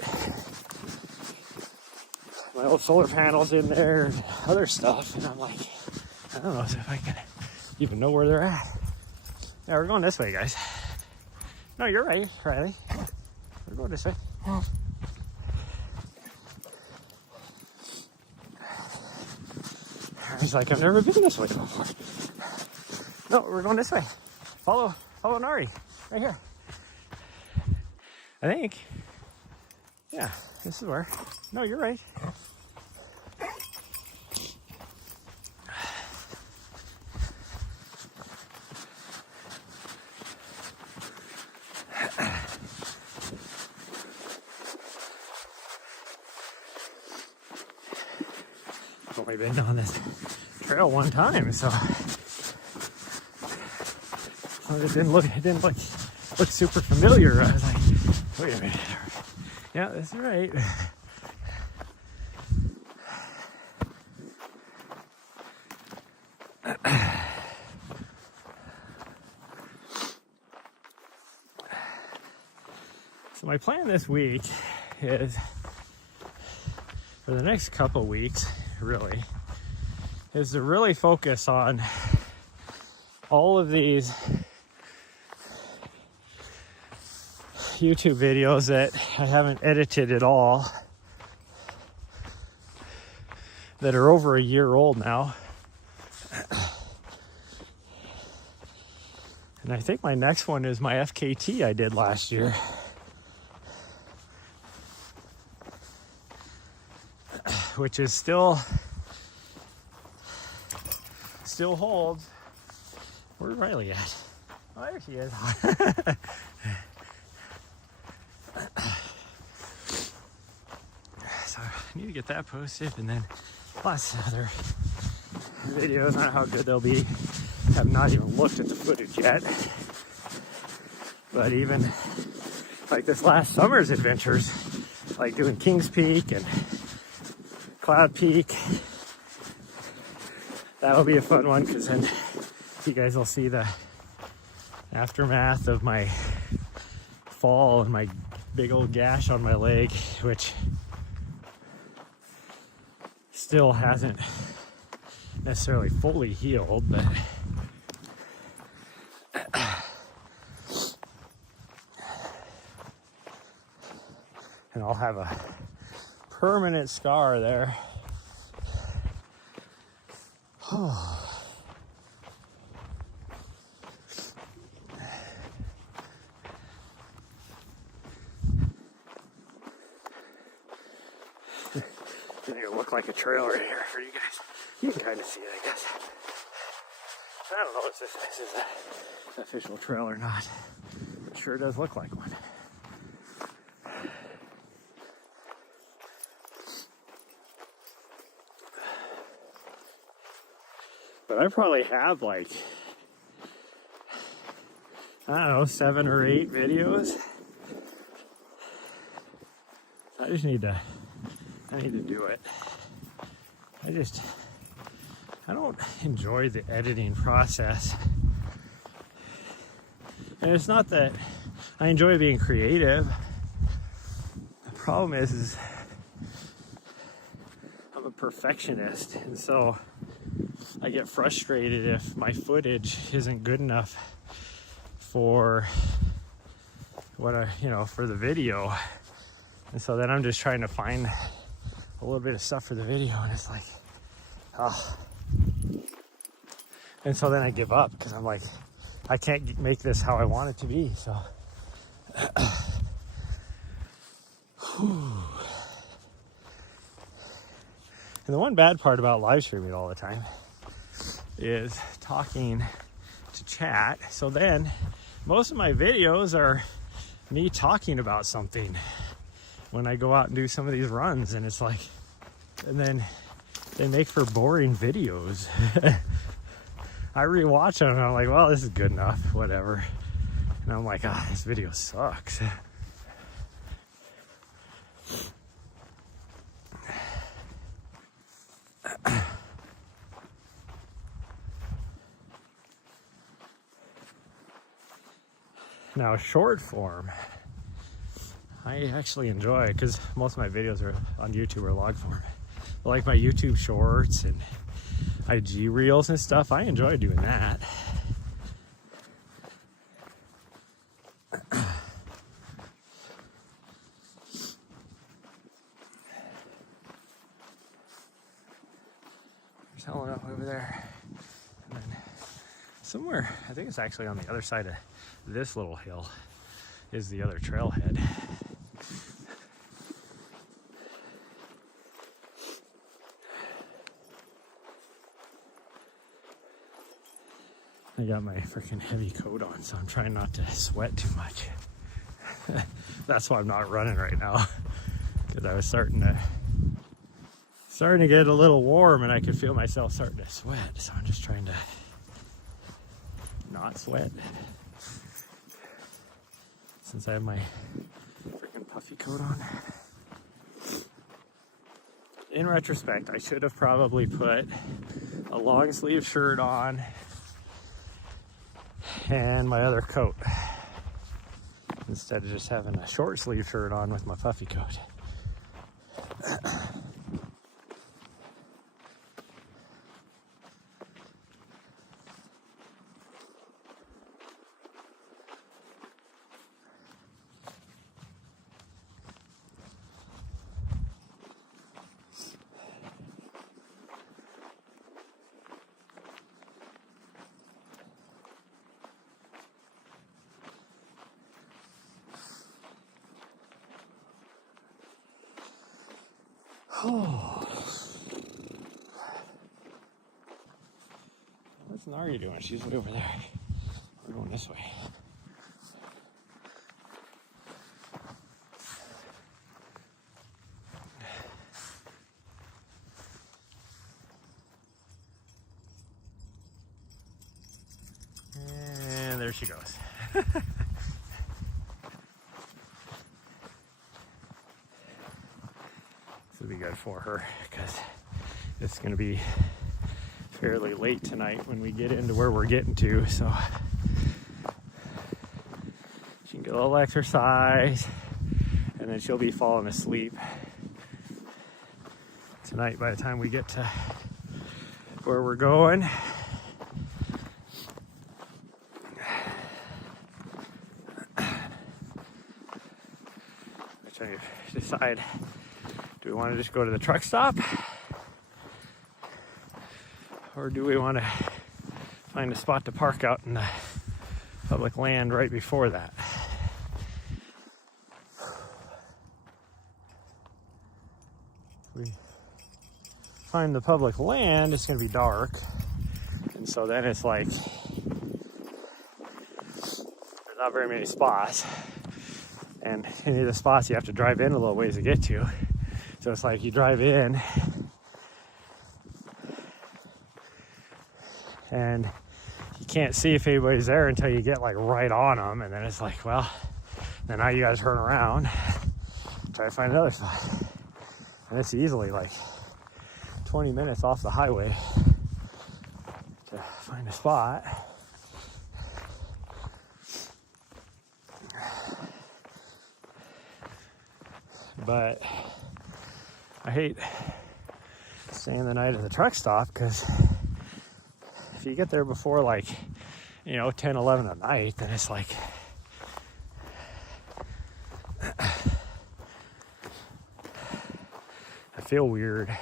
my old solar panels in there and other stuff, and I'm like, I don't know as if I can even know where they're at. Yeah, we're going this way, guys. No, you're right, Riley. We're going this way. He's like, I've never been this way before. No, we're going this way. Follow Nari. Right here. I think. Yeah, this is where. No, you're right. I've only been on this trail one time, so it didn't look super familiar. I was like, wait a minute. Yeah, that's right. So my plan this week is, for the next couple weeks, really, is to really focus on all of these YouTube videos that I haven't edited at all, that are over a year old now. And I think my next one is my FKT I did last year. Which is still holds. Where's Riley at? Oh, there she is. So I need to get that posted, and then lots of other videos on how good they'll be. have not even looked at the footage yet. But even like this last summer's adventures, like doing Kings Peak and Cloud Peak, that'll be a fun one, because then you guys will see the aftermath of my fall and my big old gash on my leg, which still hasn't necessarily fully healed, but and I'll have a permanent scar there. It'll look like a trail right here for you guys. You can kind of see it, I guess. I don't know if this is an official trail or not. It sure does look like one. But I probably have like, I don't know, 7 or 8 videos. I need to do it. I don't enjoy the editing process. And it's not that I enjoy being creative. The problem is I'm a perfectionist, and so I get frustrated if my footage isn't good enough for what for the video. And so then I'm just trying to find a little bit of stuff for the video, and it's like, oh. And so then I give up, because I'm like, I can't make this how I want it to be. So and the one bad part about live streaming all the time is talking to chat. So then most of my videos are me talking about something when I go out and do some of these runs, and it's like, and then they make for boring videos. I rewatch them and I'm like, well, this is good enough, whatever. And I'm like, this video sucks. Now, short form, I actually enjoy, because most of my videos are on YouTube or log form. But like my YouTube shorts and IG reels and stuff, I enjoy doing that. There's Helena over there. And then somewhere, I think it's actually on the other side of this little hill, is the other trailhead. I got my freaking heavy coat on, so I'm trying not to sweat too much. That's why I'm not running right now, because I was starting to get a little warm, and I could feel myself starting to sweat. So I'm just trying to not sweat, since I have my freaking puffy coat on. In retrospect, I should have probably put a long sleeve shirt on and my other coat, instead of just having a short sleeve shirt on with my puffy coat. What's Nari doing? She's way over there. We're going this way. she goes. This will be good for her because it's going to be fairly late tonight when we get into where we're getting to, so she can get a little exercise and then she'll be falling asleep tonight by the time we get to where we're going. I'm trying to decide, do we want to just go to the truck stop? Or do we want to find a spot to park out in the public land right before that? If we find the public land, it's going to be dark. And so then it's like, there's not very many spots. And any of the spots you have to drive in a little ways to get to. So it's like you drive in and you can't see if anybody's there until you get like right on them, and then it's like, well, then now you gotta turn around, try to find another spot, and it's easily like 20 minutes off the highway to find a spot. But I hate staying the night at the truck stop because if you get there before like, 10, 11 at night, then it's like, I feel weird.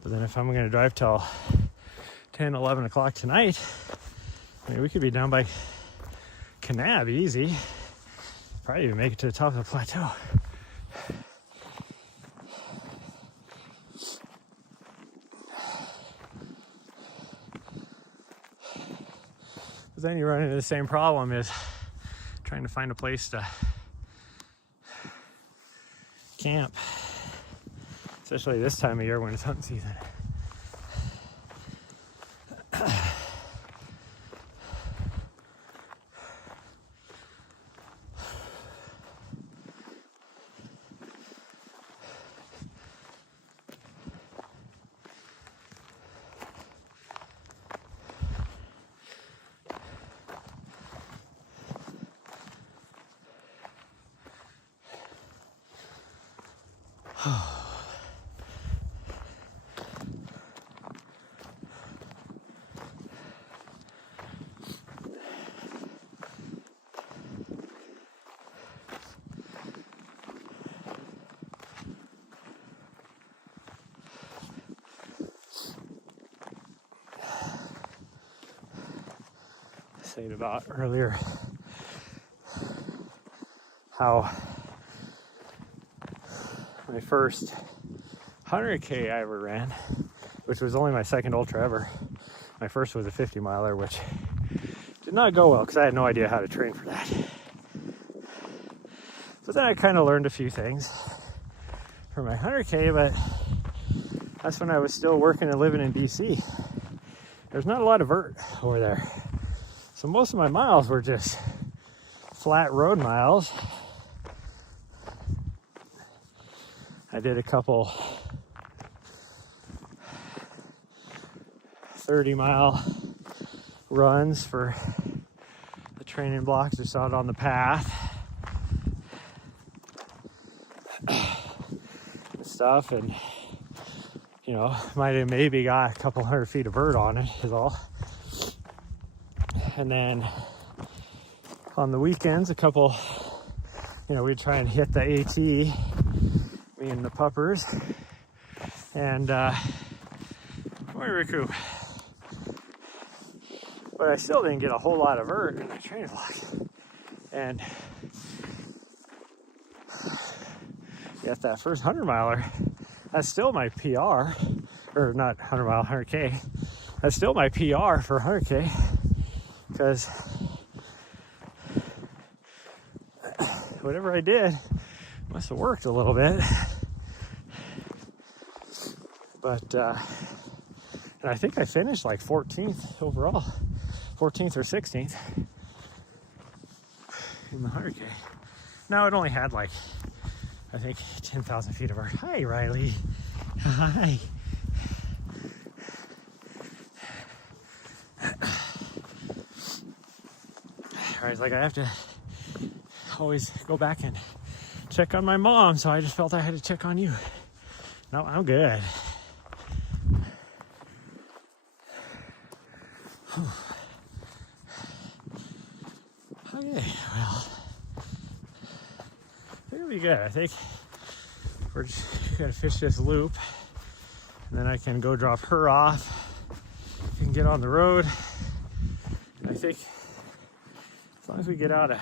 But then if I'm going to drive till 10, 11 o'clock tonight, we could be down by Kanab easy. Probably even make it to the top of the plateau. But then you run into the same problem is trying to find a place to camp. Especially this time of year when it's hunting season. Saying about earlier how my first 100K I ever ran, which was only my second ultra ever. My first was a 50 miler, which did not go well because I had no idea how to train for that. But then I kind of learned a few things for my 100K, but that's when I was still working and living in BC. There's not a lot of vert over there. So most of my miles were just flat road miles. I did a couple 30-mile runs for the training blocks just out on the path and stuff, and might have maybe got a couple 100 feet of vert on it is all. And then on the weekends, a couple, we'd try and hit the AT, me and the puppers. And, morning, Riku. But I still didn't get a whole lot of vert in the training vlog. And at that first 100 miler, that's still my PR, or not 100 mile, 100K. That's still my PR for 100K, because whatever I did must have worked a little bit. But, and I think I finished like 14th overall, 14th or 16th in the 100K. Now it only had like, I think 10,000 feet of vert. Hi, Riley. Hi. Riley's like, I have to always go back and check on my mom, so I just felt I had to check on you. No, I'm good. Okay, well, it'll be good. I think we're just gonna fish this loop, and then I can go drop her off and get on the road. And I think as long as we get out of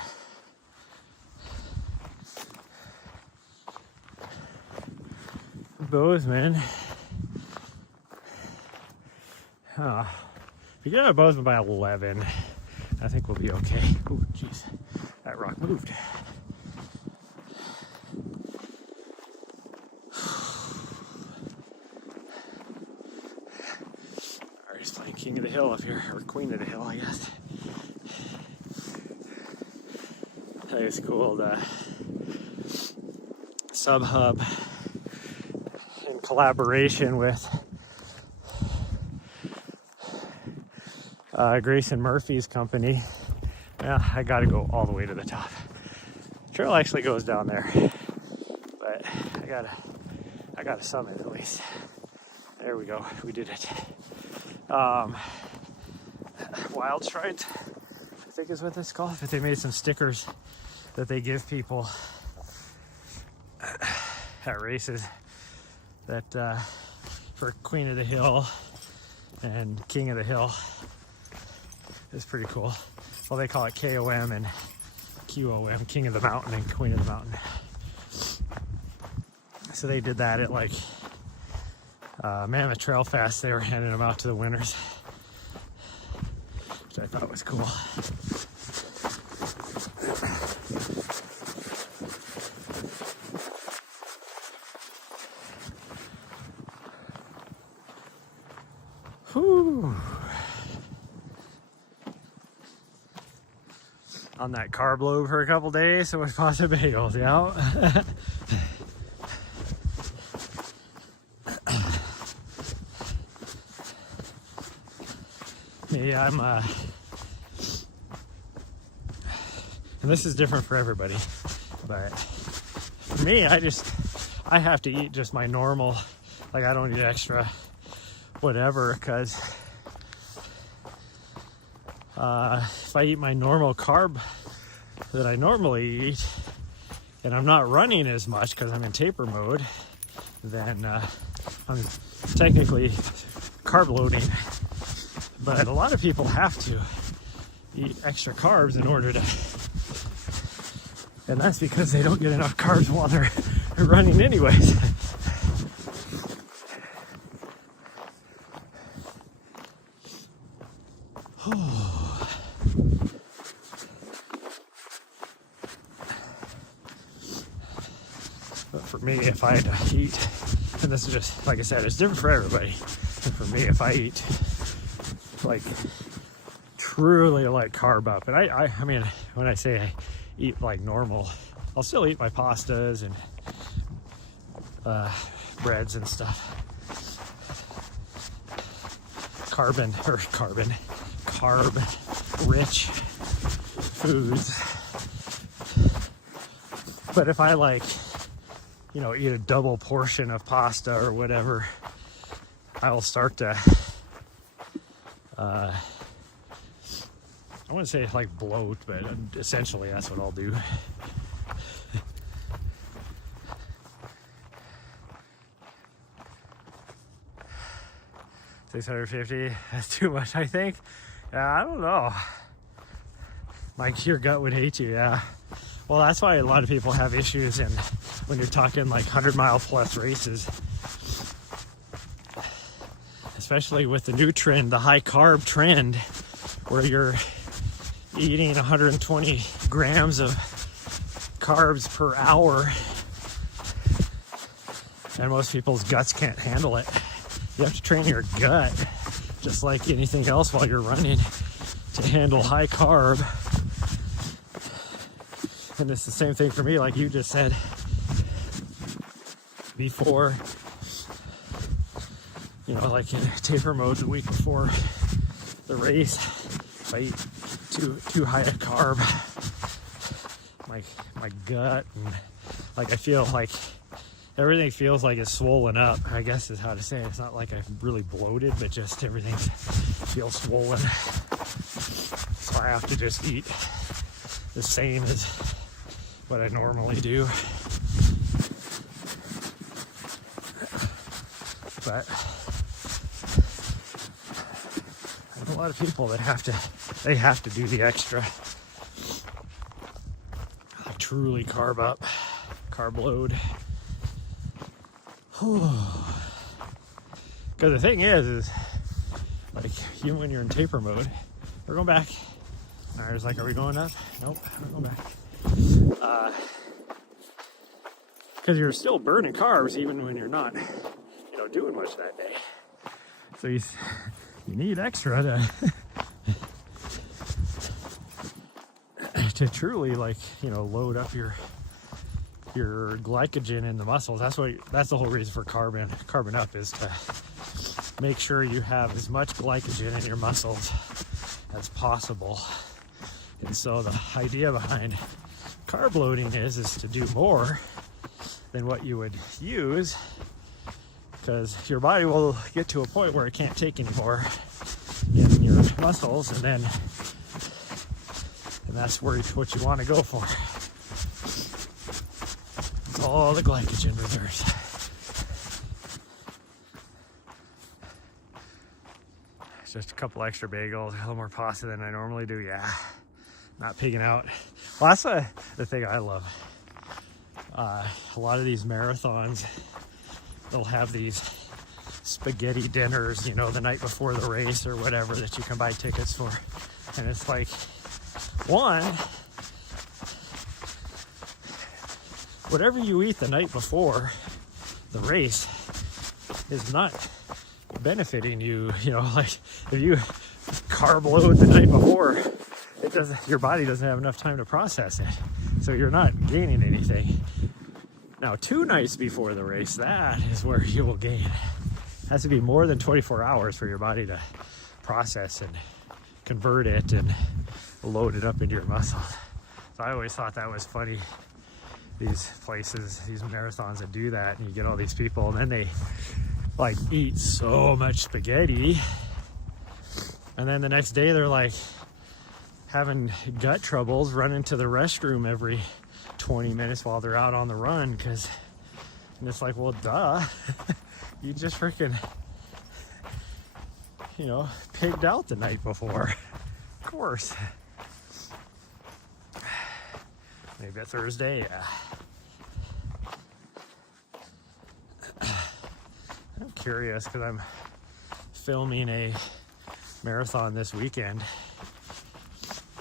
Bozeman, if we get out of Bozeman by 11, I think we'll be okay. Oh, jeez, that rock moved. Alright, just playing King of the Hill up here, or Queen of the Hill, I guess. I think it's cool, the Sub-Hub in collaboration with Grayson Murphy's company. Yeah, I gotta go all the way to the top. The trail actually goes down there, but I gotta summit at least. There we go, we did it. Wild Stride, I think is what it's called, but they made some stickers that they give people at races that for Queen of the Hill and King of the Hill. It's pretty cool. Well, they call it KOM and QOM, King of the Mountain and Queen of the Mountain. So they did that at like Mammoth Trail Fest. They were handing them out to the winners, which I thought was cool. Whew. On that carb load for a couple days, so it's pasta bagels, yeah. Yeah, and this is different for everybody, but for me, I have to eat just my normal, like I don't eat extra whatever, because if I eat my normal carb that I normally eat, and I'm not running as much because I'm in taper mode, then I'm technically carb loading. But a lot of people have to eat extra carbs in order to, and that's because they don't get enough carbs while they're running anyways. But for me, if I had to eat, and this is just, like I said, it's different for everybody. And for me, if I eat like truly like carb up, and I mean, when I say I eat like normal, I'll still eat my pastas and breads and stuff. Carb rich foods. But if I like, you know, eat a double portion of pasta or whatever, I will start to I wouldn't say like bloat, but essentially that's what I'll do. 650, that's too much, I think. Yeah, I don't know. Like your gut would hate you, yeah. Well, that's why a lot of people have issues in when you're talking like 100-mile-plus races. Especially with the new trend, the high carb trend, where you're eating 120 grams of carbs per hour. And most people's guts can't handle it. You have to train your gut, just like anything else while you're running, to handle high carb. And it's the same thing for me, like you just said before, you know, like in taper mode the week before the race, if I eat too high a carb, my gut, and like I feel like everything feels like it's swollen up, I guess is how to say it. It's not like I'm really bloated, but just everything feels swollen. So I have to just eat the same as what I normally do. But there's a lot of people that have to do the extra. Like truly carb up, carb load. Because the thing is like even when you're in taper mode, we're going back. I was like, are we going up? Nope, we're going back. Because you're still burning carbs even when you're not, you know, doing much that day. So you need extra to truly, like, you know, load up your glycogen in the muscles. That's the whole reason for carbon up, is to make sure you have as much glycogen in your muscles as possible. And so the idea behind carb loading is to do more than what you would use, because your body will get to a point where it can't take any more in your muscles, and that's what you want to go for. It's all the glycogen reserves. Just a couple extra bagels, a little more pasta than I normally do. Yeah, not pigging out. Well, that's the thing I love. A lot of these marathons, they'll have these spaghetti dinners, you know, the night before the race or whatever, that you can buy tickets for. And it's like, one, whatever you eat the night before the race is not benefiting you. You know, like if you carb load the night before, your body doesn't have enough time to process it, so you're not gaining anything. Now 2 nights before the race, that is where you will gain. It has to be more than 24 hours for your body to process and convert it and load it up into your muscles. So I always thought that was funny, these places, these marathons that do that, and you get all these people and then they like eat so much spaghetti, and then the next day they're like having gut troubles, running to the restroom every 20 minutes while they're out on the run, and it's like, well, duh. You just freaking, you know, pigged out the night before. Of course. Maybe a Thursday, yeah. I'm curious because I'm filming a marathon this weekend,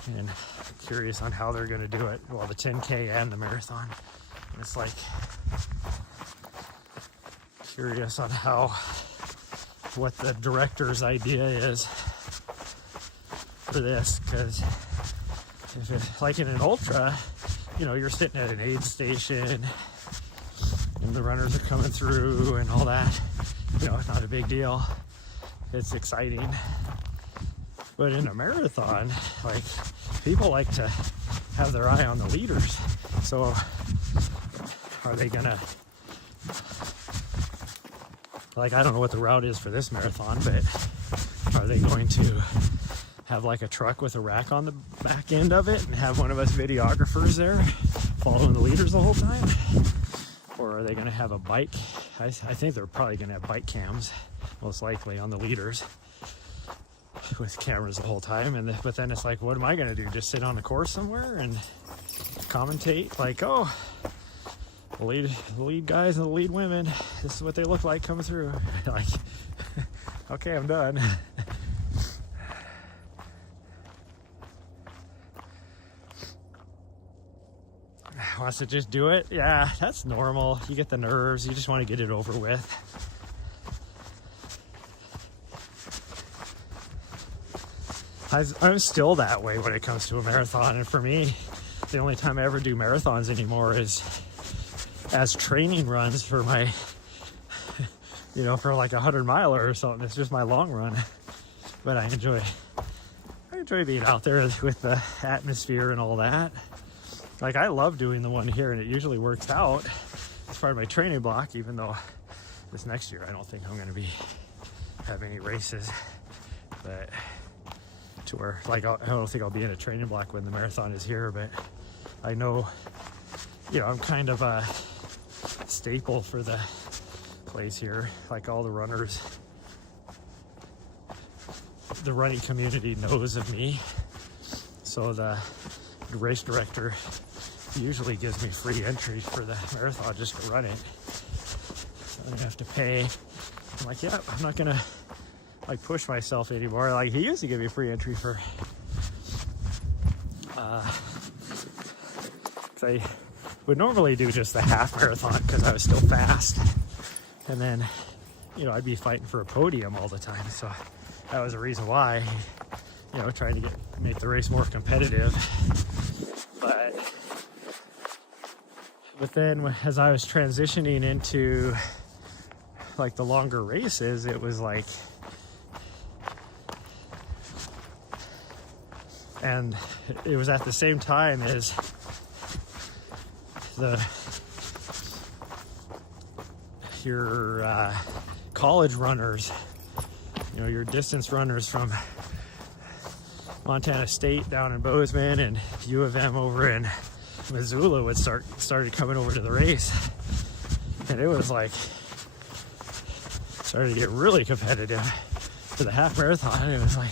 and I'm curious on how they're going to do it. Well, the 10K and the marathon. And it's like, curious on what the director's idea is for this, because if it's like in an ultra, you know, you're sitting at an aid station and the runners are coming through and all that, you know, it's not a big deal. It's exciting. But in a marathon, like, people like to have their eye on the leaders. So are they gonna, like, I don't know what the route is for this marathon, but are they going to have like a truck with a rack on the back end of it and have one of us videographers there following the leaders the whole time? Or are they going to have a bike? I think they're probably going to have bike cams, most likely, on the leaders. with cameras the whole time. But then it's like, what am I gonna do? Just sit on a course somewhere and commentate? Like, oh, the lead guys and the lead women, this is what they look like coming through. Like, okay, I'm done. Wants to just do it? Yeah, that's normal. You get the nerves. You just want to get it over with. I'm still that way when it comes to a marathon. And for me, the only time I ever do marathons anymore is as training runs for my, you know, for like 100-miler or something. It's just my long run. But I enjoy being out there with the atmosphere and all that. Like, I love doing the one here, and it usually works out as part of my training block, even though this next year I don't think I'm going to have any races. But to where, like, I don't think I'll be in a training block when the marathon is here, but I know, you know, I'm kind of a staple for the place here. Like, all the runners, the running community knows of me, so the race director usually gives me free entry for the marathon just to run it. I don't have to pay. I'm like, yeah, I'm not gonna like push myself anymore. Like, he used to give me free entry for I would normally do just the half marathon because I was still fast, and then, you know, I'd be fighting for a podium all the time, so that was a reason why, you know, trying to make the race more competitive. But then as I was transitioning into like the longer races, it was like, and it was at the same time as your college runners, you know, your distance runners from Montana State down in Bozeman and U of M over in Missoula would started coming over to the race, and it was like started to get really competitive for the half marathon. It was like,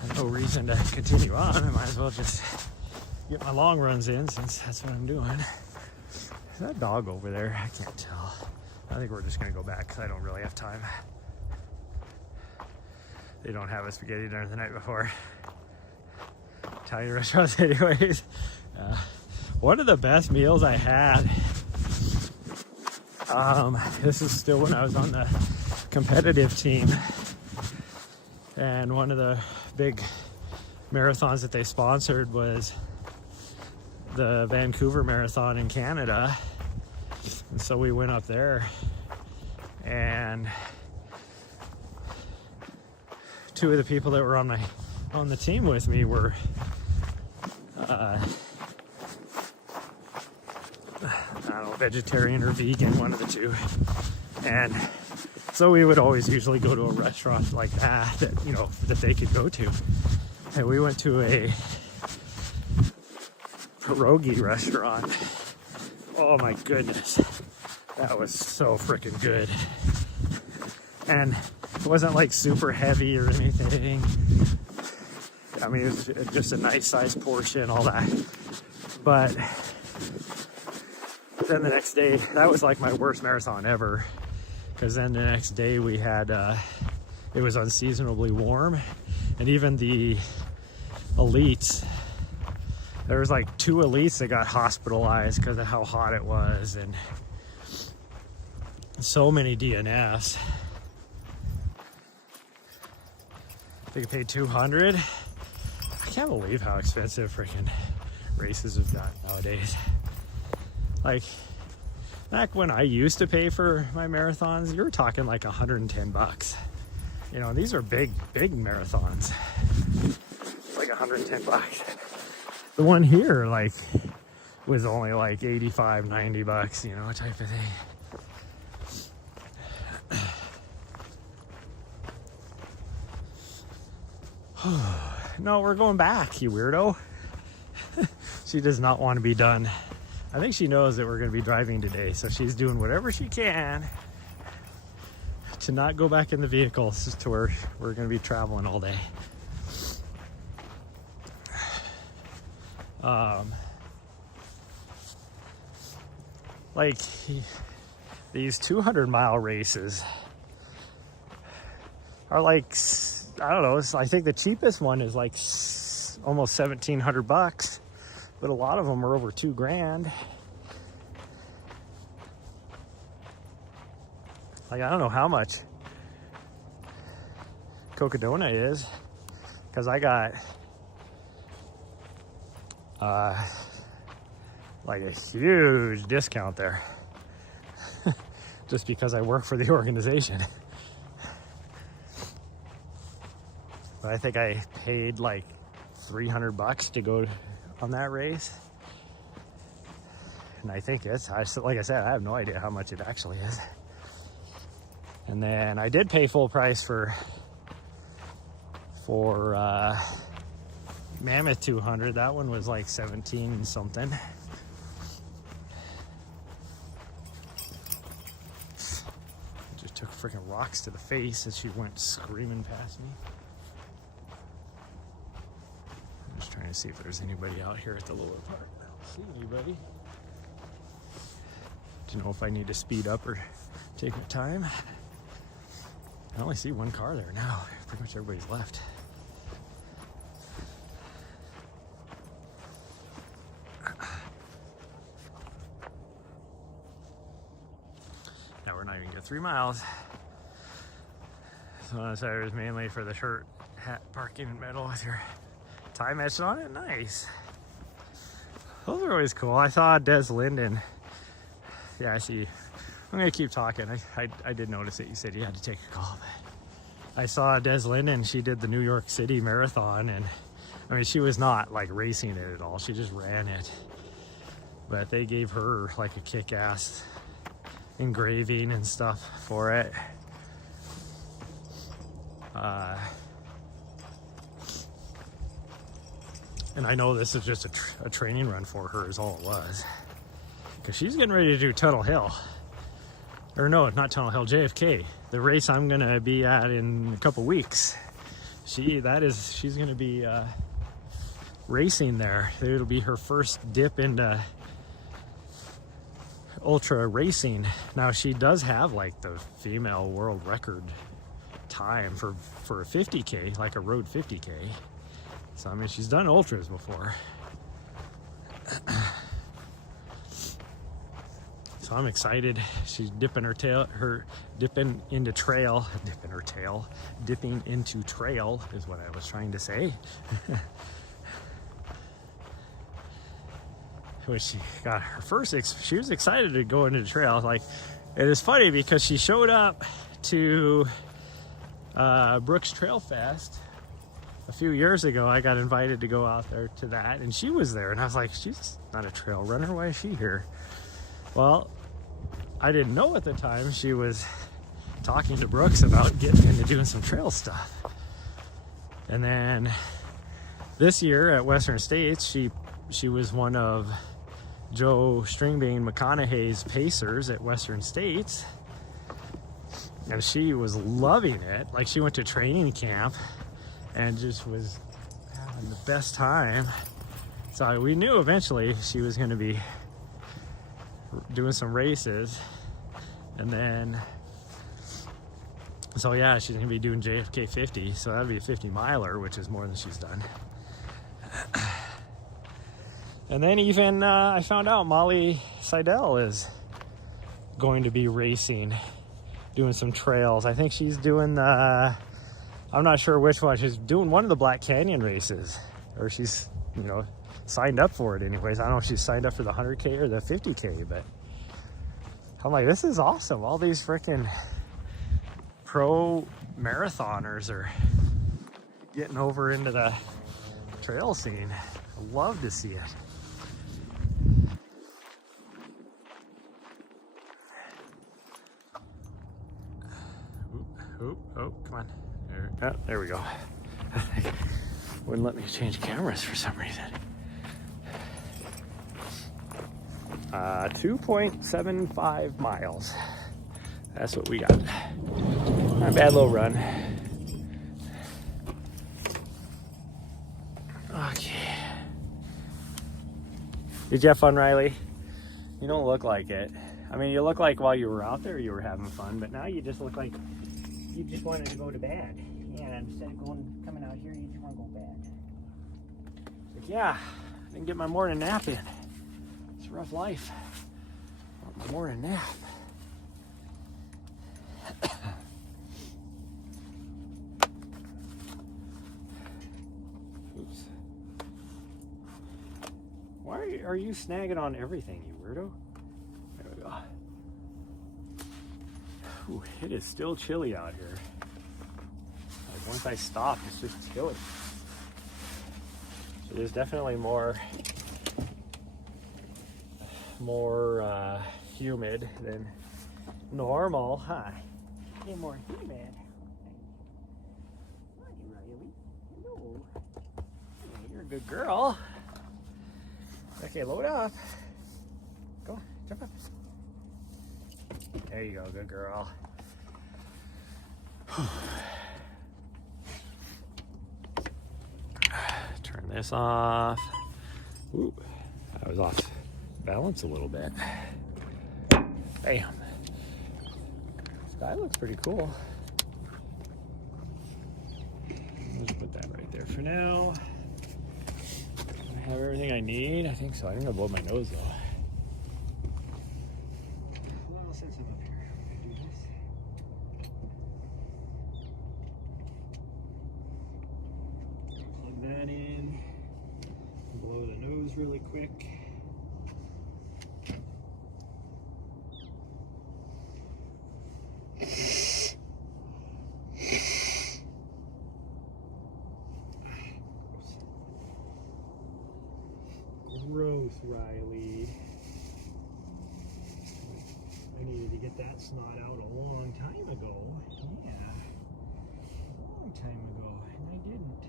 I had no reason to continue on. I might as well just get my long runs in, since that's what I'm doing. Is that dog over there? I can't tell. I think we're just gonna go back because I don't really have time. They don't have a spaghetti dinner the night before. Italian restaurants anyways. One of the best meals I had, this is still when I was on the competitive team, and one of the big marathons that they sponsored was the Vancouver Marathon in Canada. And so we went up there, and two of the people that were on the team with me were I don't know, vegetarian or vegan, one of the two. And so we would always usually go to a restaurant like that, you know, that they could go to. And we went to a pierogi restaurant. Oh my goodness, that was so freaking good. And it wasn't like super heavy or anything. I mean, it was just a nice sized portion, all that. But then the next day, that was like my worst marathon ever, because then the next day we had it was unseasonably warm, and even the elites, there was like 2 elites that got hospitalized because of how hot it was, and so many DNFs. I think I paid $200. I can't believe how expensive freaking races have gotten nowadays. Like, back when I used to pay for my marathons, you were talking like $110. You know, these are big marathons. It's like $110. The one here, like, was only like $85, $90, you know, type of thing. No, we're going back, you weirdo. She does not want to be done. I think she knows that we're going to be driving today, so she's doing whatever she can to not go back in the vehicles to where we're going to be traveling all day. Like these 200-mile races are like, I don't know, I think the cheapest one is like almost $1,700, but a lot of them are over $2,000. Like, I don't know how much Cocodona is, because I got like a huge discount there just because I work for the organization. But I think I paid like $300 to go on that race. And I think like I said, I have no idea how much it actually is. And then I did pay full price for Mammoth 200. That one was like 17 something. Just took freaking rocks to the face as she went screaming past me. I'm just trying to see if there's anybody out here at the lower part. I don't see anybody. Do you know if I need to speed up or take my time? I only see one car there now. Pretty much everybody's left. Now we're not even get 3 miles. So I decided it was mainly for the shirt, hat, parking, and medal with your time etched on it. Nice. Those are always cool. I saw Des Linden. Yeah, I see. I'm gonna keep talking. I did notice that you said you had to take a call, but I saw Des Linden. She did the New York City Marathon, and I mean, she was not like racing it at all. She just ran it. But they gave her like a kick-ass engraving and stuff for it. And I know this is just a training run for her is all it was. Because she's getting ready to do Tunnel Hill. Or no, not Tunnel Hill, JFK. The race I'm gonna be at in a couple weeks. She's gonna be racing there. It'll be her first dip into ultra racing. Now she does have like the female world record time for a 50K, like a road 50K. So I mean, she's done ultras before. So I'm excited. She's dipping into trail is what I was trying to say. When she got her first, she was excited to go into the trail. Like, it is funny because she showed up to Brooks Trail Fest a few years ago. I got invited to go out there to that, and she was there, and I was like, she's not a trail runner, why is she here? Well, I didn't know at the time she was talking to Brooks about getting into doing some trail stuff. And then this year at Western States, she was one of Joe Stringbean McConaughey's pacers at Western States, and she was loving it. Like, she went to training camp and just was having the best time. So we knew eventually she was going to be doing some races. And then, so yeah, she's going to be doing JFK 50. So that'd be a 50 miler, which is more than she's done. And then even I found out Molly Seidel is going to be racing, doing some trails. I think she's doing the, I'm not sure which one. She's doing one of the Black Canyon races, or she's, you know, signed up for it anyways. I don't know if she's signed up for the 100K or the 50K, but I'm like, this is awesome. All these freaking pro marathoners are getting over into the trail scene. I love to see it. Oh, come on. There we go. Wouldn't let me change cameras for some reason. 2.75 miles. That's what we got. Not a bad little run. Okay. Did you have fun, Riley? You don't look like it. I mean, you look like while you were out there you were having fun, but now you just look like you just wanted to go to bed. Yeah, instead of coming out here, you just want to go to bed. Like, yeah, I didn't get my morning nap in. It's a rough life. I want my morning nap. Oops. Why are you snagging on everything, you weirdo? There we go. Ooh, it is still chilly out here. Like once I stop, it's just chilly. So there's definitely more humid than normal, huh? Hey, more humid. Hi, Riley. Hello. Hey, you're a good girl. Okay, load up. Go, jump up. There you go, good girl. Turn this off. Ooh, I was off balance a little bit. Bam. Sky looks pretty cool. Let's put that right there for now. I have everything I need. I think so. I think I'll blow my nose though. Well, since I'm up here, I'm gonna do this. Plug that in. Blow the nose really quick. Gross, Riley. I needed to get that snot out a long time ago. Yeah. A long time ago. And I didn't.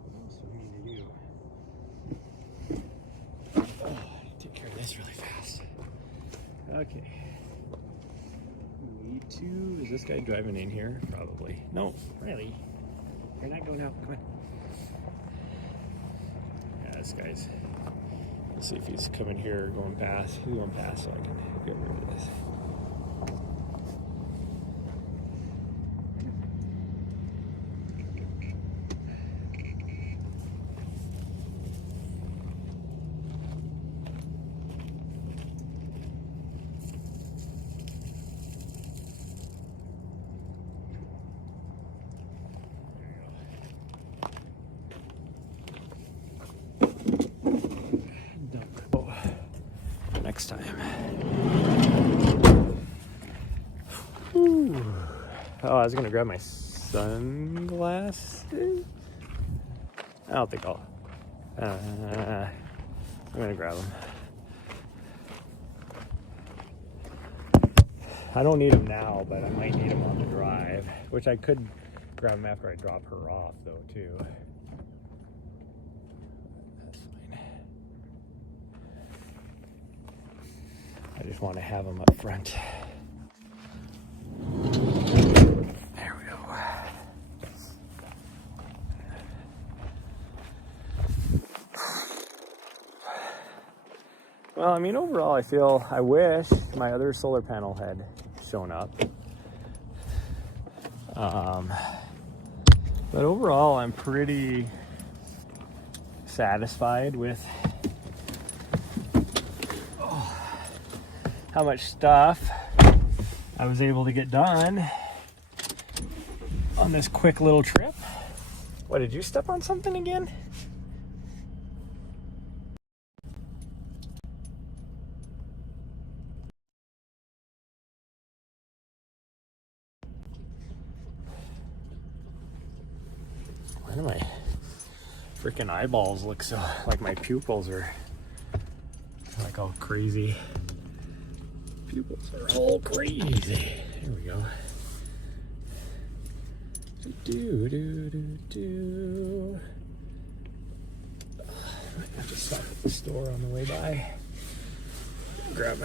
What else do we need to do? Oh, take care of this really fast. Okay. We need to. Is this guy driving in here? Probably. No, Riley. You're not going out. Come on. Yeah, this guy's. Let's see if he's coming here or going past. He's going past, so I can get rid of this. Next time. Whew. Oh, I was gonna grab my sunglasses. I don't think I'll. I'm gonna grab them. I don't need them now, but I might need them on the drive, which I could grab them after I drop her off, though, too. I just want to have them up front. There we go. Well, I mean, overall, I wish my other solar panel had shown up. But overall, I'm pretty satisfied with how much stuff I was able to get done on this quick little trip. What, did you step on something again? Why do my freaking eyeballs look so, like my pupils are like all crazy? Pupils are all crazy. There we go. Do, do, do, do. Might have to stop at the store on the way by. grab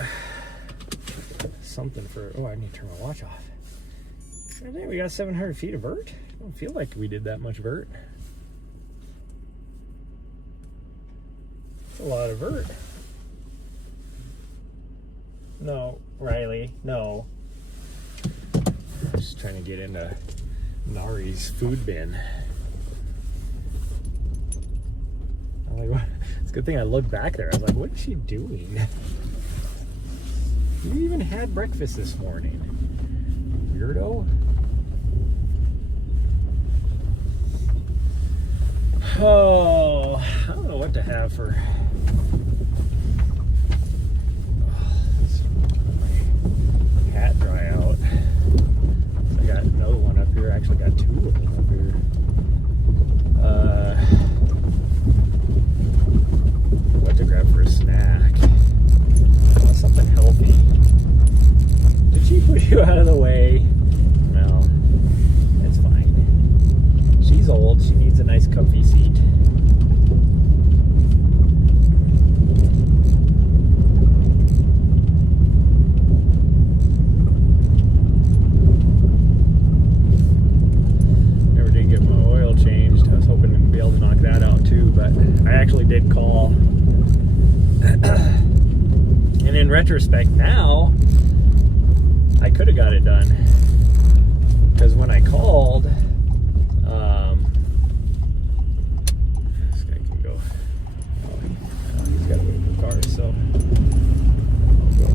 something for. Oh, I need to turn my watch off. I think we got 700 feet of vert. I don't feel like we did that much vert. That's a lot of vert. No, Riley, no. Just trying to get into Nari's food bin. I'm like, what? It's a good thing I looked back there. I was like, what is she doing? You even had breakfast this morning. Weirdo. Oh, I don't know what to have for. My hat dry out. I got another one up here. I actually got two of them up here. What to grab for a snack? Something healthy. Did she push you out of the way? No, it's fine. She's old. She needs a nice comfy seat. Never did get my oil changed. I was hoping to be able to knock that out too, but I actually did call. And in retrospect now, I could have got it done. Because when I called, this guy can go. Oh, he's got to wait for cars, so I'll go.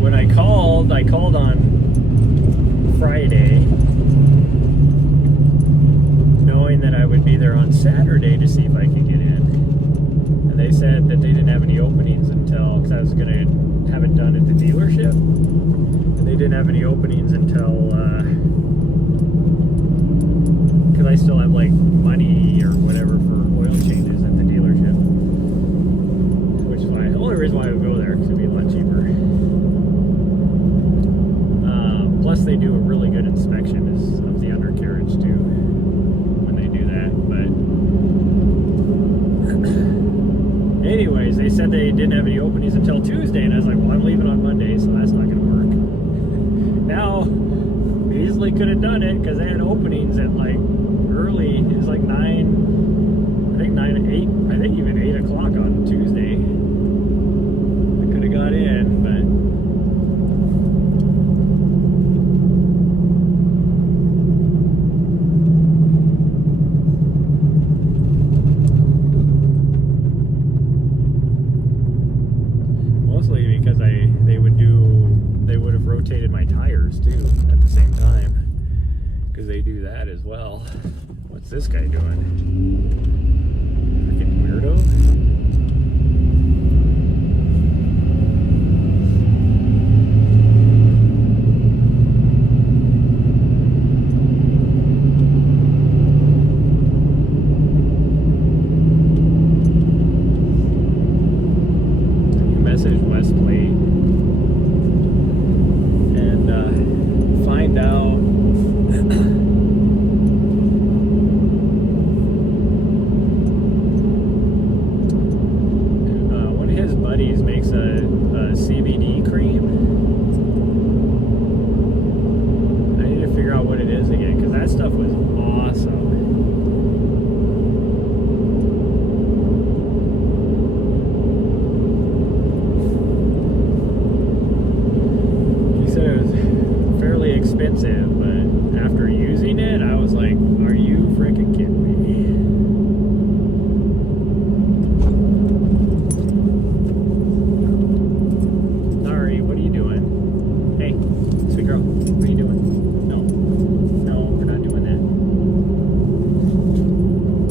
When I called on Friday, knowing that I would be there on Saturday to see if I could get in. And they said that they didn't have any openings until, because I was going to have it done at the dealership. And they didn't have any openings until, because I still have like money or whatever for oil changes at the dealership. Which is fine. The only reason why I would go there, because it'd be a lot cheaper. Plus they do a really good inspection of the undercarriage too. Anyways, they said they didn't have any openings until Tuesday, and I was like, well, I'm leaving on Monday, so that's not going to work. Now, we easily could have done it, because they had openings at, like, early. It was like 9, I think 9 and 8, I think even 8 o'clock on Tuesday. I could have got in, but... because they would have rotated my tires too at the same time, because they do that as well. What's this guy doing? Freaking weirdo. Message Westplate and find out one of his buddies makes a CBD cream. I need to figure out what it is again, because that stuff was awesome. Expensive, but after using it, I was like, are you freaking kidding me? Sorry, what are you doing? Hey, sweet girl, what are you doing? No, we're not doing that.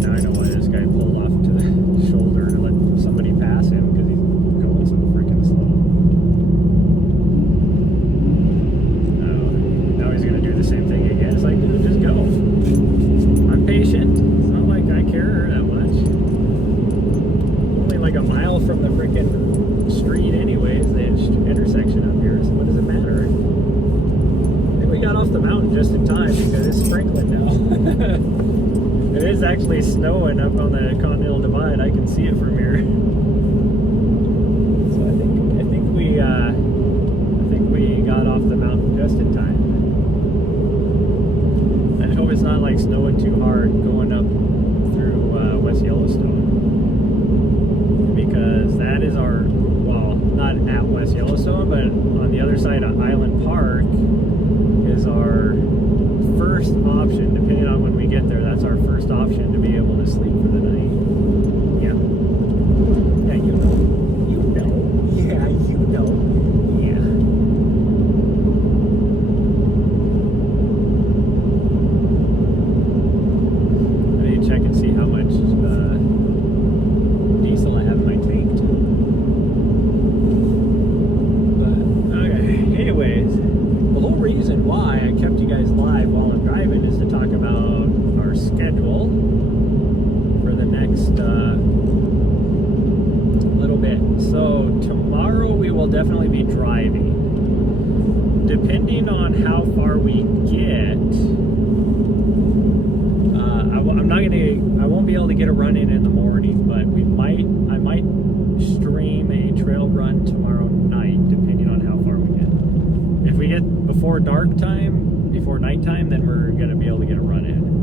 Now I know why this guy pulled off to the shoulder to let somebody pass him, because he's going so freaking slow. He's gonna do the same thing again. It's like, dude, just go. I'm patient. It's not like I care that much. Only like a mile from the freaking street anyways, the intersection up here, so what does it matter? I think we got off the mountain just in time, because it's sprinkling now. It is actually snowing up on the Continental Divide. I can see it from here. So I think we got off the mountain just in time. I hope it's not like snowing too hard going up through West Yellowstone, because that is our, well, not at West Yellowstone, but on the other side of Island Park is our first option. Depending on when we get there, that's our first option to be able to sleep for the night. Yeah. Yeah, you know. You know. Yeah, you know. Yeah. I need to check and see how much diesel I have in my tank too. But okay. Anyways, the whole reason why I kept you guys live while I'm driving is to talk about our schedule for the next little bit. So tomorrow we will definitely be driving. Depending on how far we get, I won't be able to get a run in the morning, but I might stream a trail run tomorrow night, depending on how far we get. If we get before dark time, before nighttime, then we're going to be able to get a run in.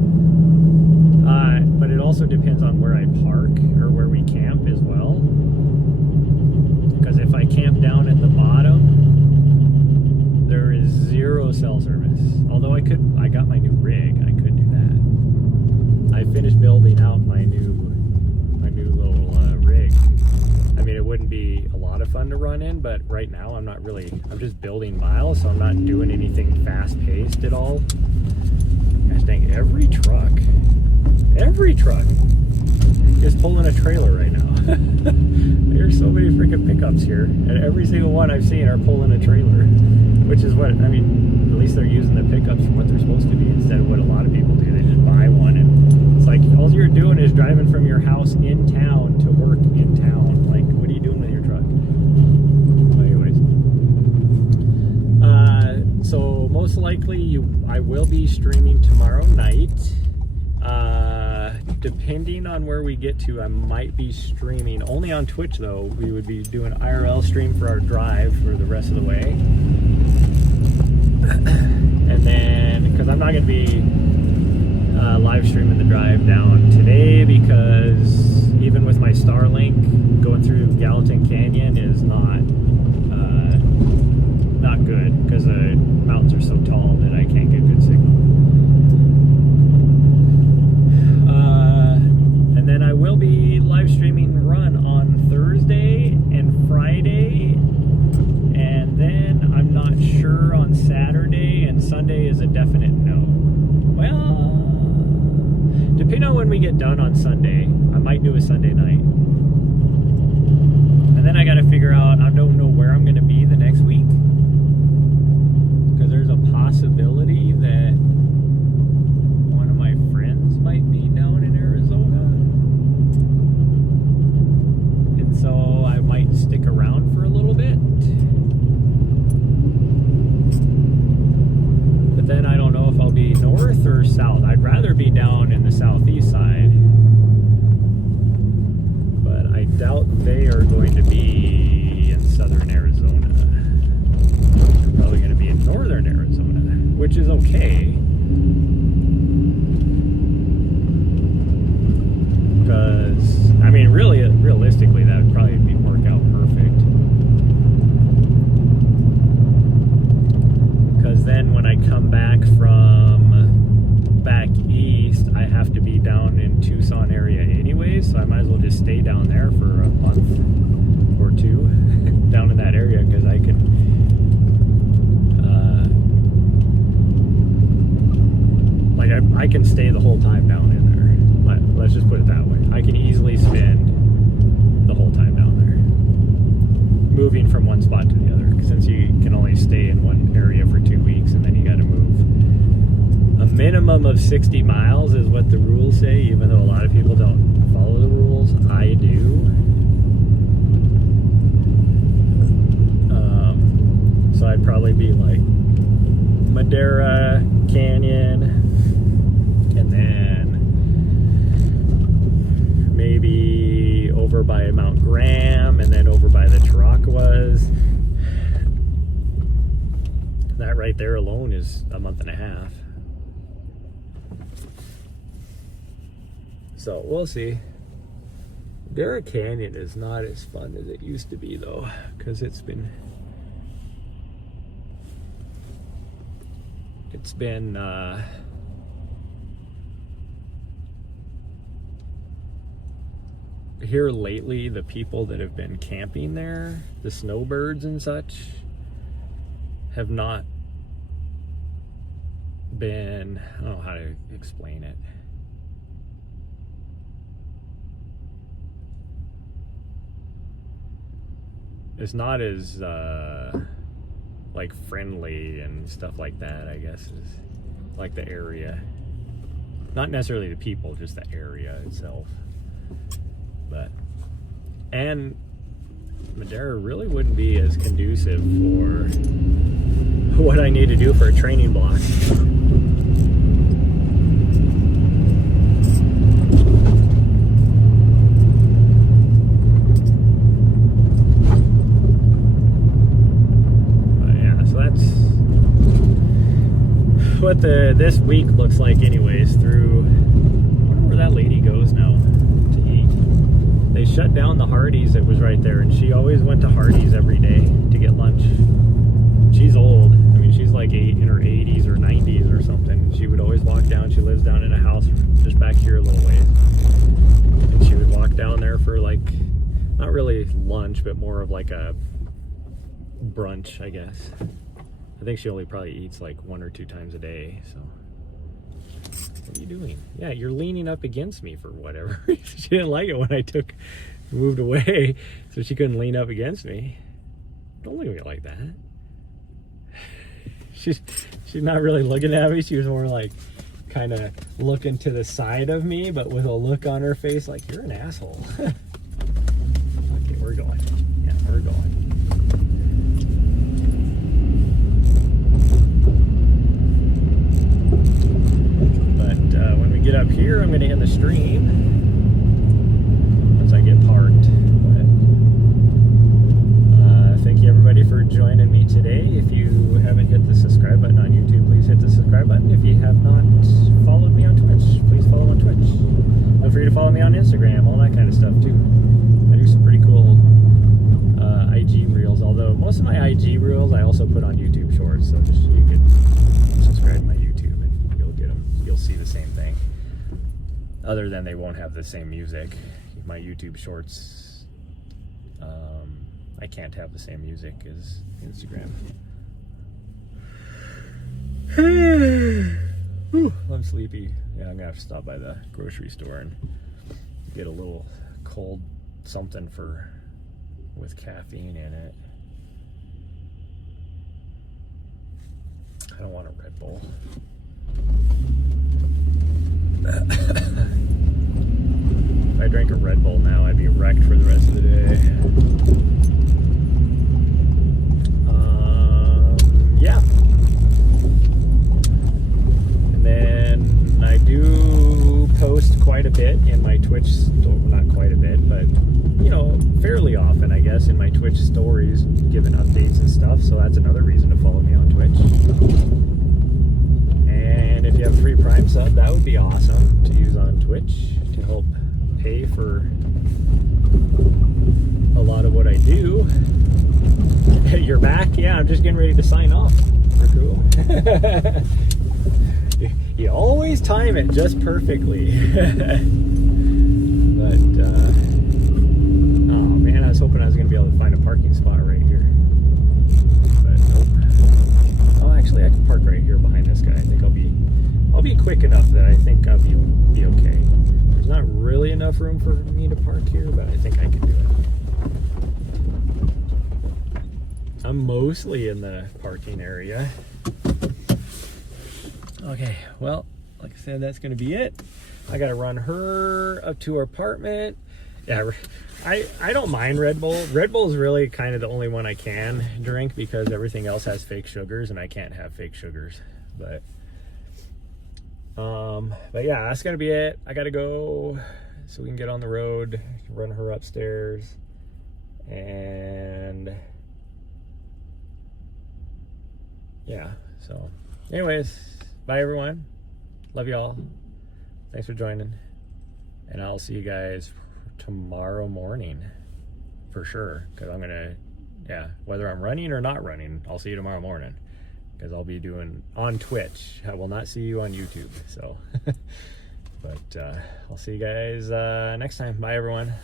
But it also depends on where I park or where we camp as well. Because if I camp down at the bottom, there is zero cell service. Although I got my new rig, I could do that. I finished building out my new little rig. I mean, it wouldn't be a lot of fun to run in, but right now I'm just building miles, so I'm not doing anything fast-paced at all. Gosh dang, every truck is pulling a trailer right now. There's so many freaking pickups here, and every single one I've seen are pulling a trailer, which is what, I mean, at least they're using the pickups for what they're supposed to be instead of what a lot of people do. They just buy one, and it's like all you're doing is driving from your house in town to work in town. Like, what are you doing with your truck? Well, anyways, so most likely I will be streaming tomorrow night. Depending on where we get to, I might be streaming only on Twitch though. We would be doing IRL stream for our drive for the rest of the way. And then, because I'm not going to be live streaming the drive down today, because even with my Starlink going through Gallatin Canyon is not good, because the mountains are so tall that I can't get good signal. And then I will be live streaming Run on Thursday and Friday, and then I'm not sure on Saturday, and Sunday is a definite no. Well, depending on when we get done on Sunday, I might do a Sunday night. And then I got to figure out, I don't know where I'm going to be the next week, because there's a possibility that one of my friends might be down in Arizona. And so I might stick around for a little bit. But then I don't know if I'll be north or south. I'd rather be down in the southeast side. But I doubt they are going to be in southern Arizona. They're probably going to be in northern Arizona, which is okay. Because, I mean, realistically, that would probably work out perfect. Because then when I come back east, I have to be down in Tucson area anyways, so I might as well just stay down there for a month or two down in that area, because I can I can stay the whole time down in there. Let's just put it that way. I can easily spend the whole time down there, moving from one spot to the other, since you can only stay in one area for 2 weeks, and then you got to move. A minimum of 60 miles is what the rules say, even though a lot of people don't follow the rules. I do. So I'd probably be like Madera Canyon, and then over by Mount Graham, and then over by the Taracawas. That right there alone is a month and a half. So we'll see. Derrick Canyon is not as fun as it used to be though, because it's been here lately, the people that have been camping there, the snowbirds and such, have not been, I don't know how to explain it. It's not as like friendly and stuff like that, I guess, is like the area. Not necessarily the people, just the area itself. But, and Madera really wouldn't be as conducive for what I need to do for a training block. But yeah, so that's what this week looks like anyways. Through, I wonder where that lady goes now to eat. They shut down the Hardee's that was right there, and she always went to Hardee's every day to get lunch. She's old. I mean, she's like in her 80s or 90s or something. She would always walk down. She lives down in a house just back here a little ways. And she would walk down there for like, not really lunch, but more of like a brunch, I guess. I think she only probably eats like 1 or 2 times a day, so. What are you doing? Yeah, you're leaning up against me for whatever reason. She didn't like it when I moved away, so she couldn't lean up against me. Don't look at me like that. She's not really looking at me. She was more like kind of looking to the side of me, but with a look on her face like, you're an asshole. Okay, we're going. Yeah, we're going. When we get up here, I'm going to end the stream once I get parked. But thank you everybody for joining me today. If you haven't hit the subscribe button on YouTube, please hit the subscribe button. If you have not followed me on Twitch, please follow on Twitch. Feel free to follow me on Instagram, all that kind of stuff too. I do some pretty cool IG reels, although most of my IG reels I also put on YouTube Shorts, so just you could subscribe to my YouTube and you'll see the same thing, other than they won't have the same music. My YouTube Shorts, I can't have the same music as Instagram. Whew, I'm sleepy. Yeah, I'm gonna have to stop by the grocery store and get a little cold something with caffeine in it. I don't want a Red Bull. If I drank a Red Bull now, I'd be wrecked for the rest of the day. Yeah. And then I do post quite a bit in my Twitch store. Not quite a bit, but fairly often, I guess, in my Twitch stories, giving updates and stuff. So that's another reason to follow me on Twitch. And if you have a free Prime sub, that would be awesome to use on Twitch to help pay for a lot of what I do. You're back? Yeah, I'm just getting ready to sign off. We're cool. You always time it just perfectly. But, oh man, I was hoping I was going to be able to find a parking spot right here. But nope. Oh, actually, I can park right here behind this guy. I think I'll be quick enough that I think I'll be okay. There's not really enough room for me to park here, but I think I can do it. I'm mostly in the parking area. Okay, well, like I said, that's going to be it. I got to run her up to her apartment. Yeah, I don't mind Red Bull. Red Bull is really kind of the only one I can drink because everything else has fake sugars and I can't have fake sugars. But yeah, that's gonna be it. I gotta go so we can get on the road, run her upstairs, and yeah. So anyways, bye everyone. Love y'all. Thanks for joining. And I'll see you guys tomorrow morning for sure. Because I'm going to, yeah, whether I'm running or not running, I'll see you tomorrow morning. Because I'll be doing on Twitch. I will not see you on YouTube. So, but I'll see you guys next time. Bye everyone.